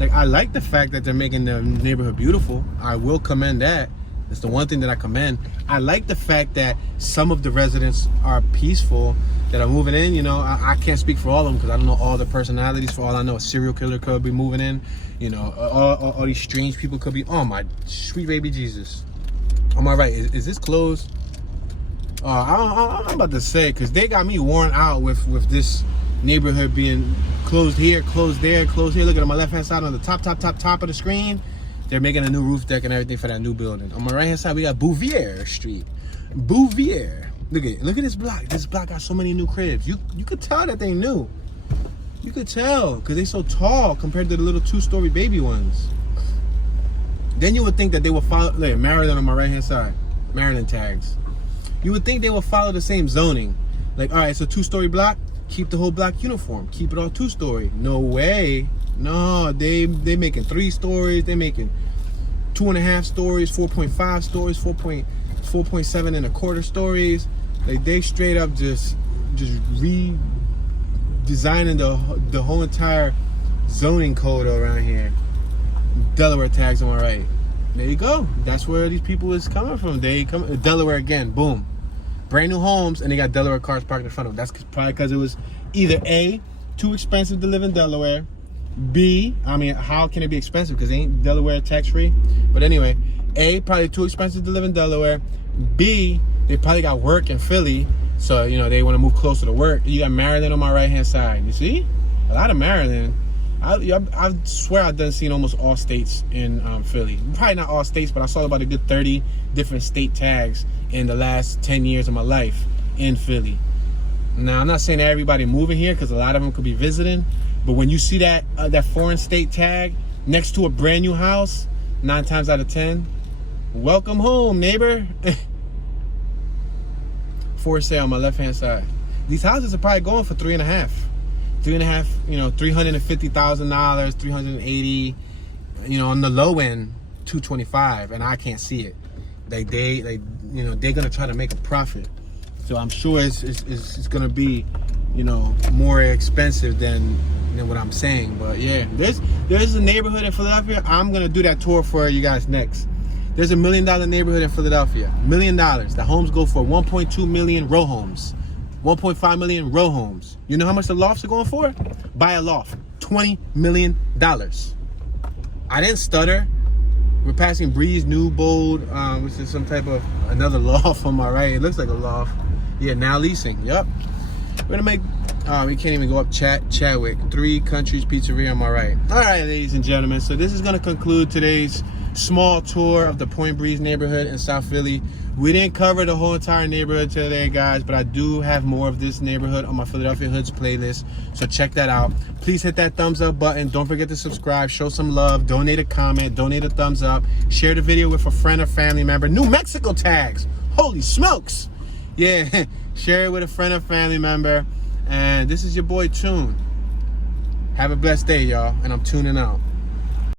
Like, I like the fact that they're making the neighborhood beautiful. I will commend that. It's the one thing that I commend. I like the fact that some of the residents are peaceful, that are moving in. You know, I can't speak for all of them because I don't know all the personalities. For all I know, a serial killer could be moving in. You know, all these strange people could be. Oh, my sweet baby Jesus. On my right, is this closed? I'm about to say, because they got me worn out with this neighborhood being closed here, closed there, closed here. Look at on my left hand side on the top of the screen. They're making a new roof deck and everything for that new building. On my right hand side, we got Bouvier Street. Bouvier. Look at this block. This block got so many new cribs. You could tell that they new. You could tell because they so tall compared to the little 2-story baby ones. Then you would think that they would follow. Look, Maryland on my right hand side. Maryland tags. You would think they would follow the same zoning. Like, all right, it's a 2-story block. Keep the whole block uniform. Keep it all 2-story. No way. No, they making 3 stories. They making 2.5 stories, 4.5 stories, 4.7 and a quarter stories. Like, they straight up just redesigning the whole entire zoning code around here. Delaware tags on my right. There you go. That's where these people is coming from. They come Delaware again. Boom. Brand new homes, and they got Delaware cars parked in front of them. That's probably because it was either A, too expensive to live in Delaware. B, I mean, how can it be expensive? Because ain't Delaware tax free? But anyway, A, probably too expensive to live in Delaware. B, they probably got work in Philly, so, you know, they want to move closer to work. You got Maryland on my right-hand side. You see? A lot of Maryland. I swear I've done seen almost all states in Philly. Probably not all states, but I saw about a good 30 different state tags in the last 10 years of my life in Philly. Now, I'm not saying that everybody moving here, because a lot of them could be visiting, but when you see that foreign state tag next to a brand new house, 9 times out of 10, welcome home, neighbor. For sale on my left-hand side. These houses are probably going for 3.5, you know, $350,000, $380, you know, on the low end. 225, and I can't see it. They you know, they're gonna try to make a profit. So I'm sure it's gonna be, you know, more expensive than what I'm saying. But yeah, there's a neighborhood in Philadelphia. I'm gonna do that tour for you guys next. There's $1 million neighborhood in Philadelphia. $1 million. The homes go for 1.2 million row homes. 1.5 million row homes. You know how much the lofts are going for? Buy a loft. $20 million. I didn't stutter. We're passing Breeze New Bold, which is some type of another loft on my right. It looks like a loft. Yeah, now leasing. Yep. We're gonna make, we can't even go up Chadwick. 3 Countries Pizzeria on my right. All right, ladies and gentlemen. So this is gonna conclude today's small tour of the Point Breeze neighborhood in South Philly. We didn't cover the whole entire neighborhood today, guys, but I do have more of this neighborhood on my Philadelphia Hoods playlist, so check that out. Please hit that thumbs up button. Don't forget to subscribe, show some love, donate a comment, donate a thumbs up, share the video with a friend or family member. New Mexico tags, holy smokes. Yeah, share it with a friend or family member. And this is your boy Tune. Have a blessed day, y'all, and I'm tuning out.